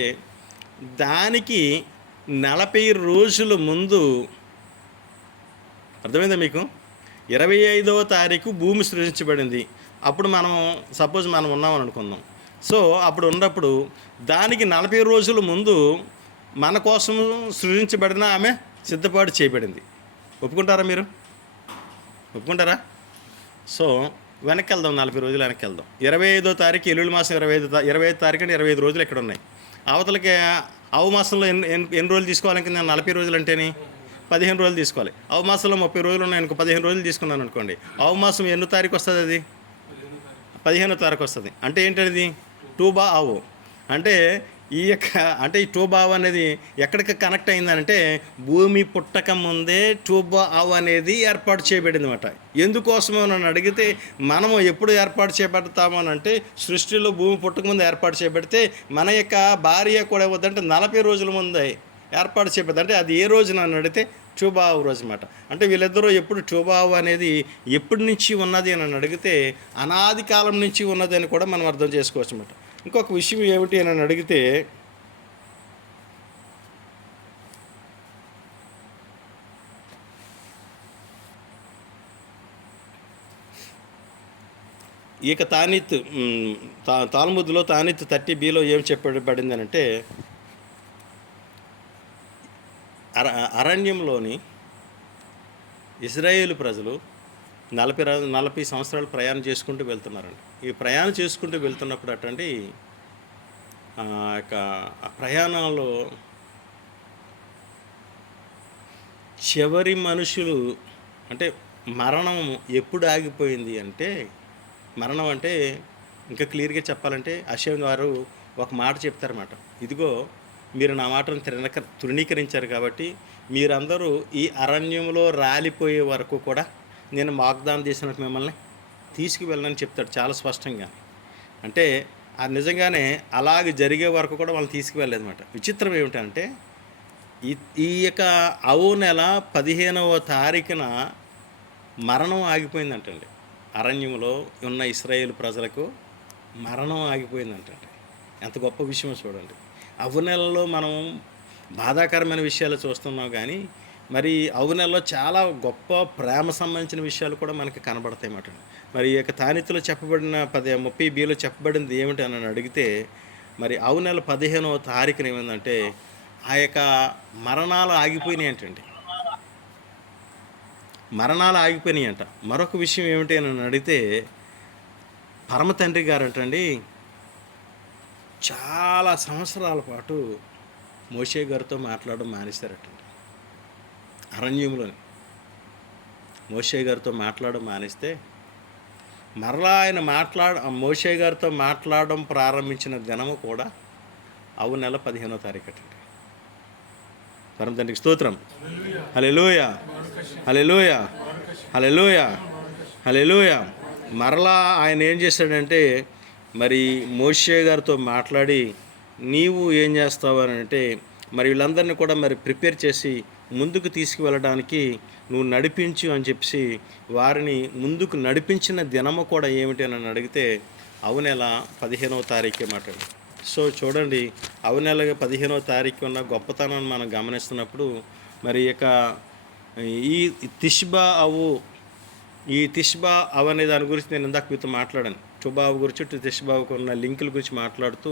దానికి 40 రోజుల ముందు, అర్థమైందా మీకు? 25వ తారీఖు భూమి సృజించబడింది. అప్పుడు మనం సపోజ్ మనం ఉన్నామని అనుకుందాం. సో అప్పుడు ఉన్నప్పుడు దానికి 40 రోజుల ముందు మన కోసం సృజించబడిన ఆమె సిద్ధపాటు చేయబడింది. ఒప్పుకుంటారా మీరు? ఒప్పుకుంటారా? సో వెనక్కి వెళ్దాం, 40 రోజులు వెనక్కి వెళ్దాం. 25వ తారీఖు ఎల్లుల్లి మాసం 25 తారీఖు అంటే 25 రోజులు ఎక్కడ ఉన్నాయి? అవతలకి అవు మాసంలో ఎన్ని రోజులు తీసుకోవాలంటే నేను 40 రోజులు అంటేని 15 రోజులు తీసుకోవాలి. అవు మాసంలో 30 రోజులు ఉన్నాయి అనుకో, 15 రోజులు తీసుకున్నాను అనుకోండి. అవు మాసం ఎన్నో తారీఖు వస్తుంది? అది 15వ తారీఖు వస్తుంది. అంటే ఏంటది? టూబా ఆవు. అంటే ఈ టూబా ఆవు అనేది ఎక్కడికి కనెక్ట్ అయిందనంటే భూమి పుట్టక ముందే టూబా ఆవు అనేది ఏర్పాటు చేయబడింది అనమాట. ఎందుకోసమో నన్ను అడిగితే మనము ఎప్పుడు ఏర్పాటు చేయబడతామో అంటే సృష్టిలో భూమి పుట్టక ముందు ఏర్పాటు చేయబడితే మన యొక్క భార్య కూడా ఏమవుతుందంటే 40 రోజుల ముందే ఏర్పాటు చేయబడింది. అంటే అది ఏ రోజు నన్ను అడిగితే టూబావు రోజు అన్నమాట. అంటే వీళ్ళిద్దరూ ఎప్పుడు టూబావు అనేది ఎప్పటి నుంచి ఉన్నది అని అడిగితే అనాది కాలం నుంచి ఉన్నది అని కూడా మనం అర్థం చేసుకోవచ్చు అన్నమాట. ఇంకొక విషయం ఏమిటి అని అడిగితే, ఇక తానీత్ తాల్ముద్దులో తానీత్ 30bలో ఏం చెప్పబడింది అంటే, అరణ్యంలోని ఇజ్రాయేలు ప్రజలు 40 సంవత్సరాలు ప్రయాణం చేసుకుంటూ వెళ్తున్నారండి. ఈ ప్రయాణం చేసుకుంటూ వెళ్తున్నప్పుడు అటండి ఆ ప్రయాణంలో చివరి మనుషులు అంటే మరణం ఎప్పుడు ఆగిపోయింది అంటే, మరణం అంటే ఇంకా క్లియర్గా చెప్పాలంటే అషయం గారు ఒక మాట చెప్తారన్నమాట. ఇదిగో మీరు నా మాటను తృణీకరించారు కాబట్టి మీరందరూ ఈ అరణ్యంలో రాలిపోయే వరకు కూడా నేను వాగ్దానం చేసినట్టు మిమ్మల్ని తీసుకువెళ్ళనని చెప్తాడు చాలా స్పష్టంగా. అంటే అది నిజంగానే అలాగే జరిగే వరకు కూడా వాళ్ళని తీసుకువెళ్ళలేదన్నమాట. విచిత్రం ఏమిటంటే ఈ యొక్క నెల 15వ తారీఖున మరణం ఆగిపోయిందంటండి. అరణ్యంలో ఉన్న ఇశ్రాయేలు ప్రజలకు మరణం ఆగిపోయిందంటండి. ఎంత గొప్ప విషయం చూడండి. నెలలో మనం బాధాకరమైన విషయాలు చూస్తున్నాం, కానీ మరి నెలలో చాలా గొప్ప ప్రేమ సంబంధించిన విషయాలు కూడా మనకి కనబడతాయి అన్నమాట. మరి ఈ యొక్క తానీతులో చెప్పబడిన 30bలో చెప్పబడింది ఏమిటి అని అడిగితే, మరి నెల 15వ తారీఖున ఏమైందంటే ఆ యొక్క మరణాలు ఆగిపోయినాయి అంటండి. మరణాలు ఆగిపోయినాయి అంట. మరొక విషయం ఏమిటి అని అడిగితే, పరమ తండ్రి గారంటండి చాలా సంవత్సరాల పాటు మోషే గారితో మాట్లాడడం మానేశారటండి. అరణ్యంలోని మోషే గారితో మాట్లాడడం మానేస్తే మరలా ఆయన మోషే గారితో మాట్లాడడం ప్రారంభించిన దినము కూడా నెల 15వ తారీఖు అటండి. పరమ తండ్రికి స్తోత్రం. హల్లెలూయా, హల్లెలూయా, హల్లెలూయా, హల్లెలూయా. మరలా ఆయన ఏం చేశాడంటే, మరి మోషే గారితో మాట్లాడి నీవు ఏం చేస్తావు అని అంటే, మరి వీళ్ళందరినీ కూడా మరి ప్రిపేర్ చేసి ముందుకు తీసుకువెళ్ళడానికి నువ్వు నడిపించు అని చెప్పి వారిని ముందుకు నడిపించిన దినము కూడా ఏమిటి అని అడిగితే నెల 15వ తారీఖే మాట. సో చూడండి, నెల 15వ తారీఖు ఉన్న గొప్పతనాన్ని మనం గమనిస్తున్నప్పుడు మరి ఇక ఈ తిష్బా అవు అనే దాని గురించి నేను ఇందాక మీతో మాట్లాడాను. టుబావు గురించి తిష్బావుకు ఉన్న లింకుల గురించి మాట్లాడుతూ,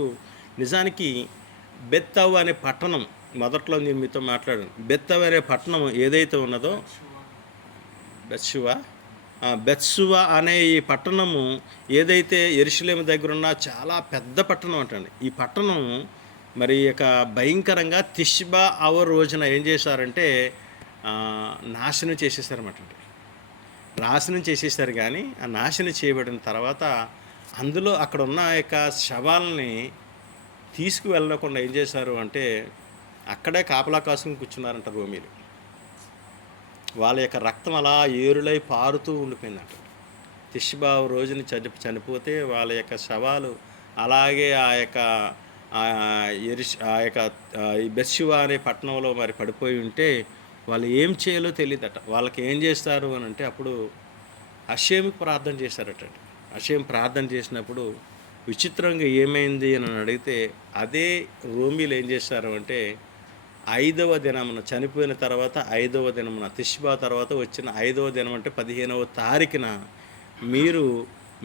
నిజానికి బెత్తవు అనే పట్టణం మొదట్లో నేను మీతో మాట్లాడాను. బెత్తవు అనే పట్టణం ఏదైతే ఉన్నదో బెత్సువా అనే ఈ పట్టణము ఏదైతే యెరూషలేము దగ్గర ఉన్న చాలా పెద్ద పట్టణం అంటండి. ఈ పట్టణం మరి ఇక భయంకరంగా తిష్బా అవ రోజున ఏం చేశారంటే నాశనం చేసేసారన్నమాట. నాశనం చేసేసారు. కానీ ఆ నాశనం చేయబడిన తర్వాత అందులో అక్కడ ఉన్న యొక్క శవాలని తీసుకువెళ్ళకుండా ఏం చేశారు అంటే అక్కడే కాపలా కాసుకుని కూర్చున్నారంట రోమీలు. వాళ్ళ యొక్క రక్తం అలా ఏరులై పారుతూ ఉండిపోయిందంట. తిష్బా రోజుని చనిపోతే వాళ్ళ యొక్క శవాలు అలాగే ఆ యొక్క ఈ బెత్షెబా అనే పట్టణంలో మరి పడిపోయి ఉంటే వాళ్ళు ఏం చేయాలో తెలియదట. వాళ్ళకి ఏం చేస్తారు అని అంటే అప్పుడు అషేముకి ప్రార్థన చేశారటండి. అషేం ప్రార్థన చేసినప్పుడు విచిత్రంగా ఏమైంది అని అడిగితే అదే రోమీలు ఏం చేశారు అంటే 5వ దినమున చనిపోయిన తర్వాత 5వ దినమున తిష్బా తర్వాత వచ్చిన 5వ దినం అంటే 15వ తారీఖున మీరు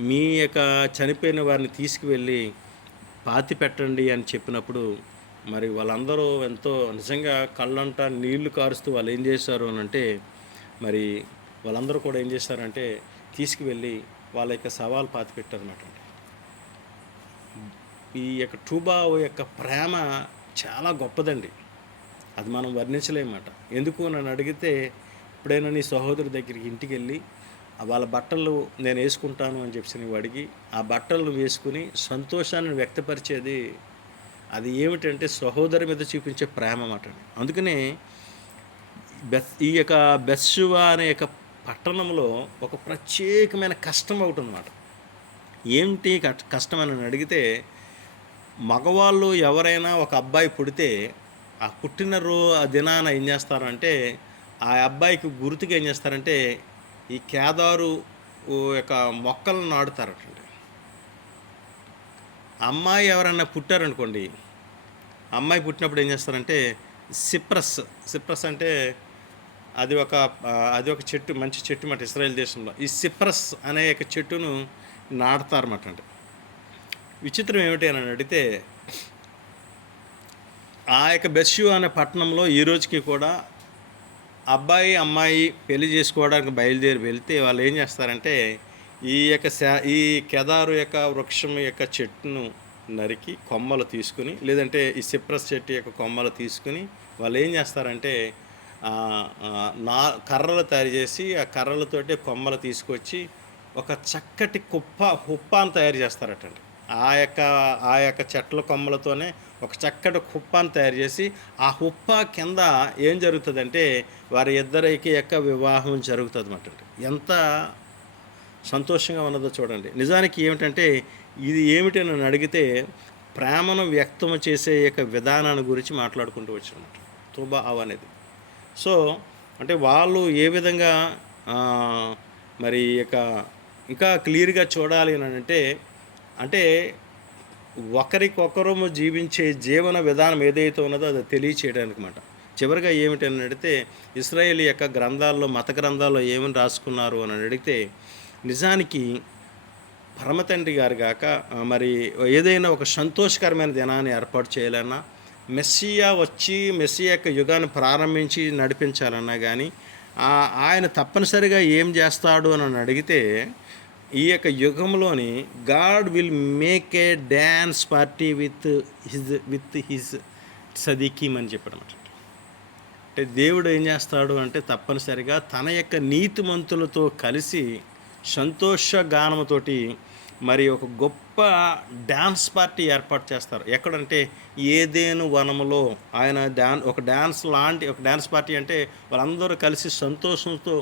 మీ యొక్క చనిపోయిన వారిని తీసుకువెళ్ళి పాతి పెట్టండి అని చెప్పినప్పుడు మరి వాళ్ళందరూ ఎంతో నిజంగా కళ్ళంట నీళ్లు కారుస్తూ వాళ్ళు ఏం చేశారు అని అంటే మరి వాళ్ళందరూ కూడా ఏం చేశారంటే తీసుకువెళ్ళి వాళ్ళ యొక్క సవాలు పాతి పెట్టారన్నమాట. ఈ యొక్క టుబావు యొక్క ప్రేమ చాలా గొప్పదండి. అది మనం వర్ణించలేమన్నమాట. ఎందుకు నన్ను అడిగితే, ఎప్పుడైనా నీ సహోదరు దగ్గరికి ఇంటికి వెళ్ళి వాళ్ళ బట్టలు నేను వేసుకుంటాను అని చెప్పి నువ్వు అడిగి ఆ బట్టలను వేసుకుని సంతోషాన్ని వ్యక్తపరిచేది అది ఏమిటంటే సహోదరు మీద చూపించే ప్రేమ అన్నమాట. అందుకనే ఈ యొక్క బెత్షెబా అనే యొక్క పట్టణంలో ఒక ప్రత్యేకమైన కష్టం ఒకటి అన్నమాట. ఏంటి కష్టం అని అడిగితే, మగవాళ్ళు ఎవరైనా ఒక అబ్బాయి పుడితే ఆ ఆ దినాన ఏం చేస్తారంటే ఆ అబ్బాయికి గుర్తుగా ఏం చేస్తారంటే ఈ కేదారు యొక్క మొక్కలను నాటుతారటండి. అమ్మాయి ఎవరన్నా పుట్టారనుకోండి, అమ్మాయి పుట్టినప్పుడు ఏం చేస్తారంటే సిప్రస్ సిప్రస్ అంటే అది ఒక చెట్టు, మంచి చెట్టు మాట ఇస్రాయేల్ దేశంలో. ఈ సిప్రస్ అనే ఒక చెట్టును నాటుతారన్నమాట. అంటే విచిత్రం ఏమిటి అని అడిగితే, ఆ యొక్క బెర్షు అనే పట్టణంలో ఈ రోజుకి కూడా అబ్బాయి అమ్మాయి పెళ్లి చేసుకోవడానికి బయలుదేరి వెళ్తే వాళ్ళు ఏం చేస్తారంటే ఈ కెదారు యొక్క వృక్షం యొక్క చెట్టును నరికి కొమ్మలు తీసుకుని, లేదంటే ఈ సిప్రస్ చెట్టు యొక్క కొమ్మలు తీసుకుని వాళ్ళు ఏం చేస్తారంటే ఆ, ఆ, నా కర్రలు తయారు చేసి ఆ కర్రలతోటి కొమ్మలు తీసుకొచ్చి ఒక చక్కటి హుప్పాను తయారు చేస్తారటండి. ఆ యొక్క చెట్ల కొమ్మలతోనే ఒక చక్కటి హుప్పాను తయారు చేసి ఆ హుప్పా కింద ఏం జరుగుతుందంటే వారి ఇద్దరికి యొక్క వివాహం జరుగుతుంది అన్నమాట. ఎంత సంతోషంగా ఉన్నదో చూడండి. నిజానికి ఏమిటంటే ఇది ఏమిటి నన్ను అడిగితే ప్రేమను వ్యక్తం చేసే యొక్క విధానాన్ని గురించి మాట్లాడుకుంటూ వచ్చానమాట, తుబా అవ్ అనేది. సో అంటే వాళ్ళు ఏ విధంగా ఆ, మరి ఇక ఇంకా క్లియర్గా చూడాలి అని అంటే ఒకరికొకరు జీవించే జీవన విధానం ఏదైతే ఉన్నదో అది తెలియచేయడానికి మాట. చివరిగా ఏమిటని అడిగితే ఇశ్రాయేలు యొక్క గ్రంథాల్లో, మత గ్రంథాల్లో ఏమని రాసుకున్నారు అని అడిగితే, నిజానికి పరమతండ్రి గారు గాక మరి ఏదైనా ఒక సంతోషకరమైన దినాన్ని ఏర్పాటు చేయాలన్నా, మెస్సియా వచ్చి మెస్సియా యొక్క యుగాన్ని ప్రారంభించి నడిపించాలన్నా కానీ ఆయన తప్పనిసరిగా ఏం చేస్తాడు అని అడిగితే, ఈ యొక్క యుగంలోని God will make a dance party with his సదీకీమ్ అని చెప్పడం. అంటే దేవుడు ఏం చేస్తాడు అంటే తప్పనిసరిగా తన యొక్క నీతిమంతులతో కలిసి సంతోష గానముతోటి మరి ఒక గొప్ప డ్యాన్స్ పార్టీ ఏర్పాటు చేస్తారు. ఎక్కడంటే ఏదేను వనములో ఆయన ఒక డ్యాన్స్ పార్టీ అంటే వాళ్ళందరూ కలిసి సంతోషంతో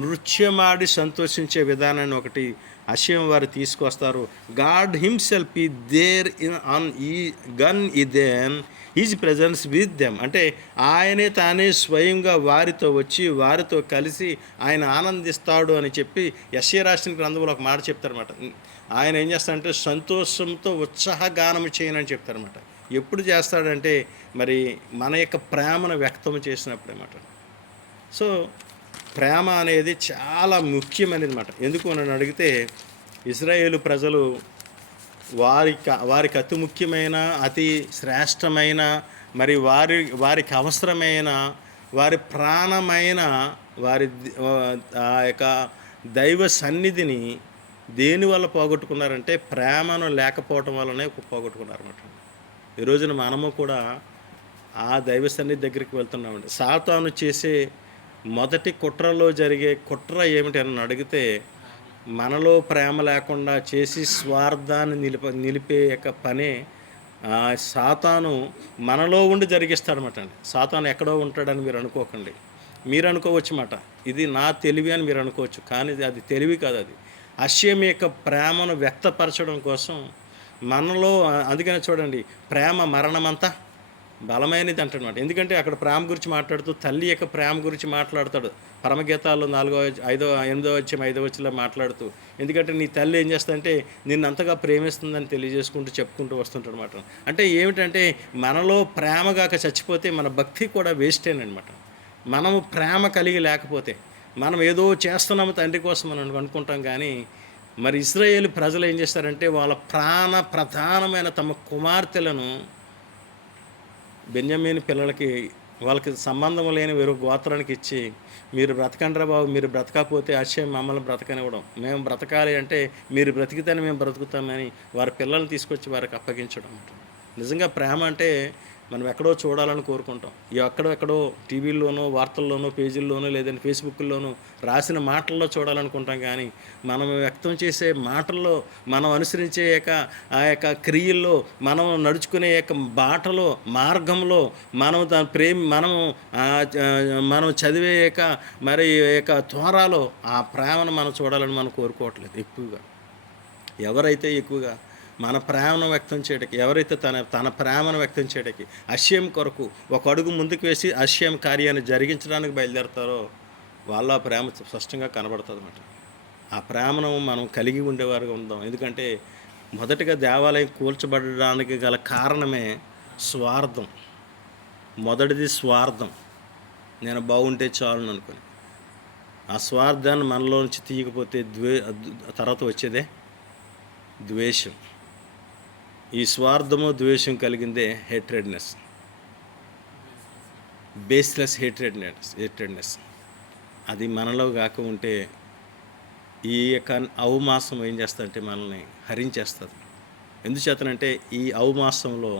నృత్యమాడి సంతోషించే విధానాన్ని ఒకటి అషయం వారు తీసుకొస్తారు. గాడ్ హిమ్సెల్ఫ్ ఈ దేర్ ఆన్ ఈ గన్ Eden is presence with them. అంటే ఆయనే తానే స్వయంగా వారితో వచ్చి వారితో కలిసి ఆయన ఆనందిస్తాడు అని చెప్పి యెషయా రాసిన గ్రంథంలో ఒక మాట చెప్తారన్నమాట. ఆయన ఏం చేస్తాడంటే సంతోషంతో ఉత్సాహగానం చేయనని చెప్తారన్నమాట. ఎప్పుడు చేస్తాడంటే మరి మన యొక్క ప్రేమను వ్యక్తం చేసినప్పుడు అన్నమాట. సో ప్రేమ అనేది చాలా ముఖ్యమైనది అన్నమాట. ఎందుకు నన్ను అడిగితే ఇశ్రాయేలు ప్రజలు వారికి అతి ముఖ్యమైన, అతి శ్రేష్టమైన, మరి వారికి అవసరమైన, వారి ప్రాణమైన ఆ యొక్క దైవ సన్నిధిని దేనివల్ల పోగొట్టుకున్నారంటే ప్రేమను లేకపోవటం వల్లనే పోగొట్టుకున్నారన్నమాట. ఈ రోజున మనము కూడా ఆ దైవ సన్నిధి దగ్గరికి వెళ్తున్నామండి. సాతాను చేసే మొదటి కుట్రలో జరిగే కుట్ర ఏమిటి అని అడిగితే, మనలో ప్రేమ లేకుండా చేసి స్వార్థాన్ని నిలిపే యొక్క పనే సాతాను మనలో ఉండి జరిగిస్తాడనమాట అండి. సాతాను ఎక్కడో ఉంటాడని మీరు అనుకోకండి. మీరు అనుకోవచ్చు మాట, ఇది నా తెలివి అని మీరు అనుకోవచ్చు, కానీ అది తెలివి కాదు. అది అశ్యం యొక్క ప్రేమను వ్యక్తపరచడం కోసం మనలో. అందుకనే చూడండి, ప్రేమ మరణమంతా బలమైనది అంటాడనమాట. ఎందుకంటే అక్కడ ప్రేమ గురించి మాట్లాడుతూ తల్లి యొక్క ప్రేమ గురించి మాట్లాడతాడు. పరమగీతాల్లో 5వ మాట్లాడుతూ, ఎందుకంటే నీ తల్లి ఏం చేస్తుందంటే నిన్ను అంతగా ప్రేమిస్తుందని తెలియజేసుకుంటూ చెప్పుకుంటూ వస్తుంటాడు అనమాట. అంటే ఏమిటంటే మనలో ప్రేమగాక చచ్చిపోతే మన భక్తి కూడా వేస్టేనమాట. మనము ప్రేమ కలిగి లేకపోతే మనం ఏదో చేస్తున్నాము తండ్రి కోసం అని అనుకుంటాం. కానీ మరి ఇశ్రాయేలు ప్రజలు ఏం చేస్తారంటే వాళ్ళ ప్రధానమైన తమ కుమార్తెలను బెన్యామీను పిల్లలకి, వాళ్ళకి సంబంధం లేని వేరే గోత్రానికి ఇచ్చి, మీరు బ్రతకండ్రా బాబు, మీరు బ్రతకపోతే అశ్యం మమ్మల్ని బ్రతకనివ్వడం, మేము బ్రతకాలి అంటే మీరు బ్రతికితేనే మేము బ్రతుకుతామని వారి పిల్లల్ని తీసుకొచ్చి వారికి అప్పగించడం. నిజంగా ప్రేమ అంటే మనం ఎక్కడో చూడాలని కోరుకుంటాం. ఎక్కడో టీవీల్లోనో, వార్తల్లోనో, పేజీల్లోనో, లేదంటే ఫేస్బుక్లోనో రాసిన మాటల్లో చూడాలనుకుంటాం. కానీ మనం వ్యక్తం చేసే మాటల్లో, మనం అనుసరించే ఆ యొక్క క్రియల్లో, మనం నడుచుకునే యొక్క బాటలో, మార్గంలో, మనం మనం చదివే మరి యొక్క త్వరలో ఆ ప్రేమను మనం చూడాలని మనం కోరుకోవట్లేదు. ఎక్కువగా ఎవరైతే ఎక్కువగా మన ప్రేమను వ్యక్తం చేయడానికి, ఎవరైతే తన ప్రేమను వ్యక్తం చేయడానికి అశ్యం కొరకు ఒక అడుగు ముందుకు వేసి అశ్యం కార్యాన్ని జరిగించడానికి బయలుదేరతారో వాళ్ళ ప్రేమ స్పష్టంగా కనబడుతుంది అన్నమాట. ఆ ప్రేమను మనం కలిగి ఉండేవారుగా ఉందాం. ఎందుకంటే మొదటిగా దేవాలయం కూల్చబడడానికి గల కారణమే స్వార్థం. మొదటిది స్వార్థం. నేను బాగుంటే చాలును అనుకుని. ఆ స్వార్థాన్ని మనలో నుంచి తీయకపోతే తర్వాత వచ్చేదే ద్వేషం. ఈ స్వార్థము ద్వేషం కలిగిందే హేట్రెడ్నెస్, బేస్లెస్ హేట్రెడ్నెస్. అది మనలో కాక ఉంటే ఈ యొక్క అవమాసం ఏం చేస్తుందంటే మనల్ని హరించేస్తుంది. ఎందుచేతనంటే ఈ అవమాసంలో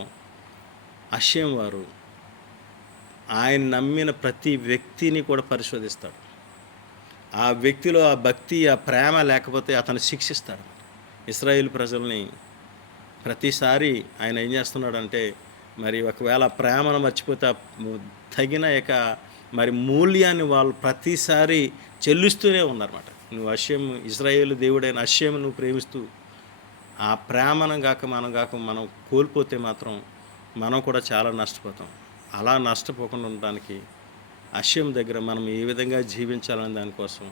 అషయం వారు ఆయన నమ్మిన ప్రతి వ్యక్తిని కూడా పరిశోధిస్తాడు. ఆ వ్యక్తిలో ఆ భక్తి, ఆ ప్రేమ లేకపోతే అతను శిక్షిస్తాడు. ఇశ్రాయేలు ప్రజల్ని ప్రతిసారి ఆయన ఏం చేస్తున్నాడంటే, మరి ఒకవేళ ప్రేమను మర్చిపోతే తగిన యొక్క మరి మూల్యాన్ని వాళ్ళు ప్రతిసారి చెల్లిస్తూనే ఉన్నారన్నమాట. నువ్వు ఇశ్రాయేలు దేవుడైన అషేము నువ్వు ప్రేమిస్తూ ఆ ప్రేమను మనం కోల్పోతే మాత్రం మనం కూడా చాలా నష్టపోతాం. అలా నష్టపోకుండా ఉండడానికి అషయం దగ్గర మనం ఏ విధంగా జీవించాలనే దానికోసం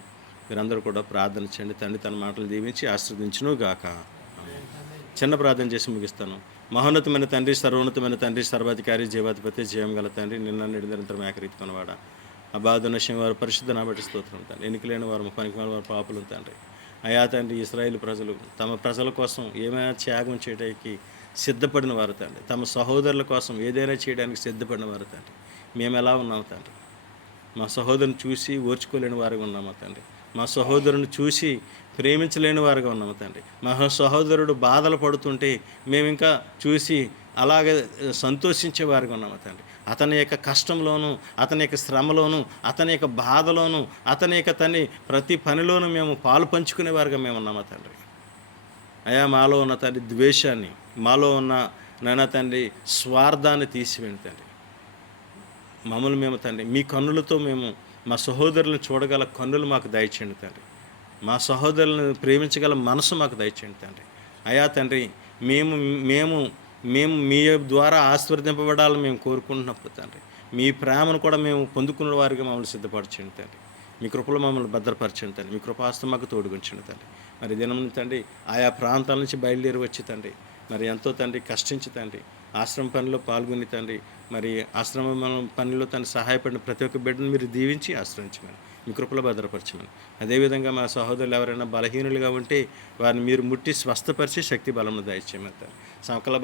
మీరందరూ కూడా ప్రార్థన చేయండి. తండ్రి తన మాటలు దీవించి ఆశీర్వదించును గాక. చిన్న ప్రార్థన చేసి ముగిస్తాను. మహోన్నతమైన తండ్రి, సర్వోన్నతమైన తండ్రి, సర్వాధికారి, జీవాధిపతి, జీవం గల తండ్రి, నిన్న నిరంతరం ఏకరీతికొనవాడ అబాధనశం వారు పరిశుద్ధ నాబట్టి స్తోత్రం తండ్రి. ఎన్నికలేని వారు, పనికిమాలిన వారు, పాపులు తండ్రి. అయా తండ్రి, ఇశ్రాయేలు ప్రజలు తమ ప్రజల కోసం ఏమైనా త్యాగం చేయడానికి సిద్ధపడిన వారు తండ్రి. తమ సహోదరుల కోసం ఏదైనా చేయడానికి సిద్ధపడిన వారు తండ్రి. మేము ఎలా ఉన్నాము తండ్రి? మా సహోదరుని చూసి ఓర్చుకోలేని వారుగా ఉన్నామా తండ్రి? మా సహోదరుని చూసి ప్రేమించలేని వారుగా ఉన్నాము తండ్రి. మా సహోదరుడు బాధలు పడుతుంటే మేము ఇంకా చూసి అలాగే సంతోషించే వారుగా ఉన్నాము తండ్రి. అతని యొక్క కష్టంలోనూ, అతని యొక్క శ్రమలోనూ, అతని యొక్క బాధలోనూ, అతని యొక్క ప్రతి పనిలోనూ మేము పాలు పంచుకునే వారుగా మేము ఉన్నామా తండ్రి. అయా మాలో ఉన్న తండ్రి ద్వేషాన్ని, మాలో ఉన్న నాయన తండ్రి స్వార్థాన్ని తీసివేయండి తండ్రి. మమ్మల్ని మేము తండ్రి మీ కన్నులతో మేము మా సహోదరులను చూడగల కన్నులు మాకు దయచేయండి తండ్రి. మా సహోదరులను ప్రేమించగల మనసు మాకు దయచేయండి తండ్రి. అయా తండ్రి, మేము మేము మేము మీ ద్వారా ఆశీర్వదింపబడాలని మేము కోరుకుంటున్నప్పుడు తండ్రి, మీ ప్రేమను కూడా మేము పొందుకున్న వారిగా మమ్మల్ని సిద్ధపరచండి తండ్రి. మీ కృపలో మమ్మల్ని భద్రపరచండి తండ్రి. మీ కృపాస్తం మాకు తోడుగుంచండి తండ్రి. మరి దినం తండ్రి ఆయా ప్రాంతాల నుంచి బయలుదేరి వచ్చి తండ్రి, మరి ఎంతో తండ్రి కష్టించి తండ్రి ఆశ్రమ పనిలో పాల్గొని తండ్రి, మరి ఆశ్రమ పనిలో తండ్రి సహాయపడిన ప్రతి ఒక్క బిడ్డను మీరు దీవించి ఆశ్రయించమని, మీ కృపలో భద్రపరచమని. అదేవిధంగా మా సహోదరులు ఎవరైనా బలహీనులుగా ఉంటే వారిని మీరు ముట్టి స్వస్థపరిచి శక్తి బలంను దయచేయమని తండ్రి. సకల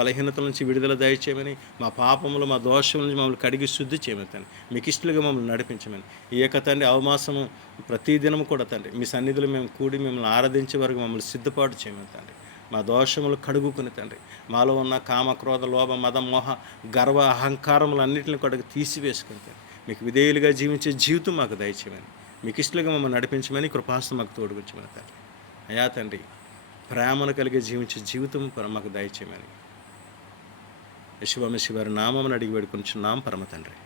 బలహీనతల నుంచి విడుదల దయచేయమని, మా పాపములు మా దోషం నుంచి మమ్మల్ని కడిగి శుద్ధి చేయమని తండ్రి. మీకు ఇష్టలుగా మమ్మల్ని నడిపించమని. ఈ యొక్క తండ్రి అవమాసము ప్రతిదినం కూడా తండ్రి మీ సన్నిధిలో మేము కూడి మిమ్మల్ని ఆరాధించే వరకు మమ్మల్ని సిద్ధపాటు చేయమని తండ్రి. మా దోషములు కడుగుకుని తండ్రి, మాలో ఉన్న కామ, క్రోధ, లోభ, మద, మోహ, గర్వ, అహంకారములన్నింటిని కూడా తీసివేసుకుని తండ్రి మీకు విధేయులుగా జీవించే జీవితం మాకు దయచేయమని, మీకు ఇష్టలుగా మమ్మల్ని నడిపించమని, కృపాస్తం మాకు తోడుగుంచమని తండ్రి. అయా తండ్రి, ప్రేమను కలిగి జీవించే జీవితం మాకు దయచేయమని యేసువారి నామమున అడిగి వేడుకొనుచున్నాం పరమ తండ్రి.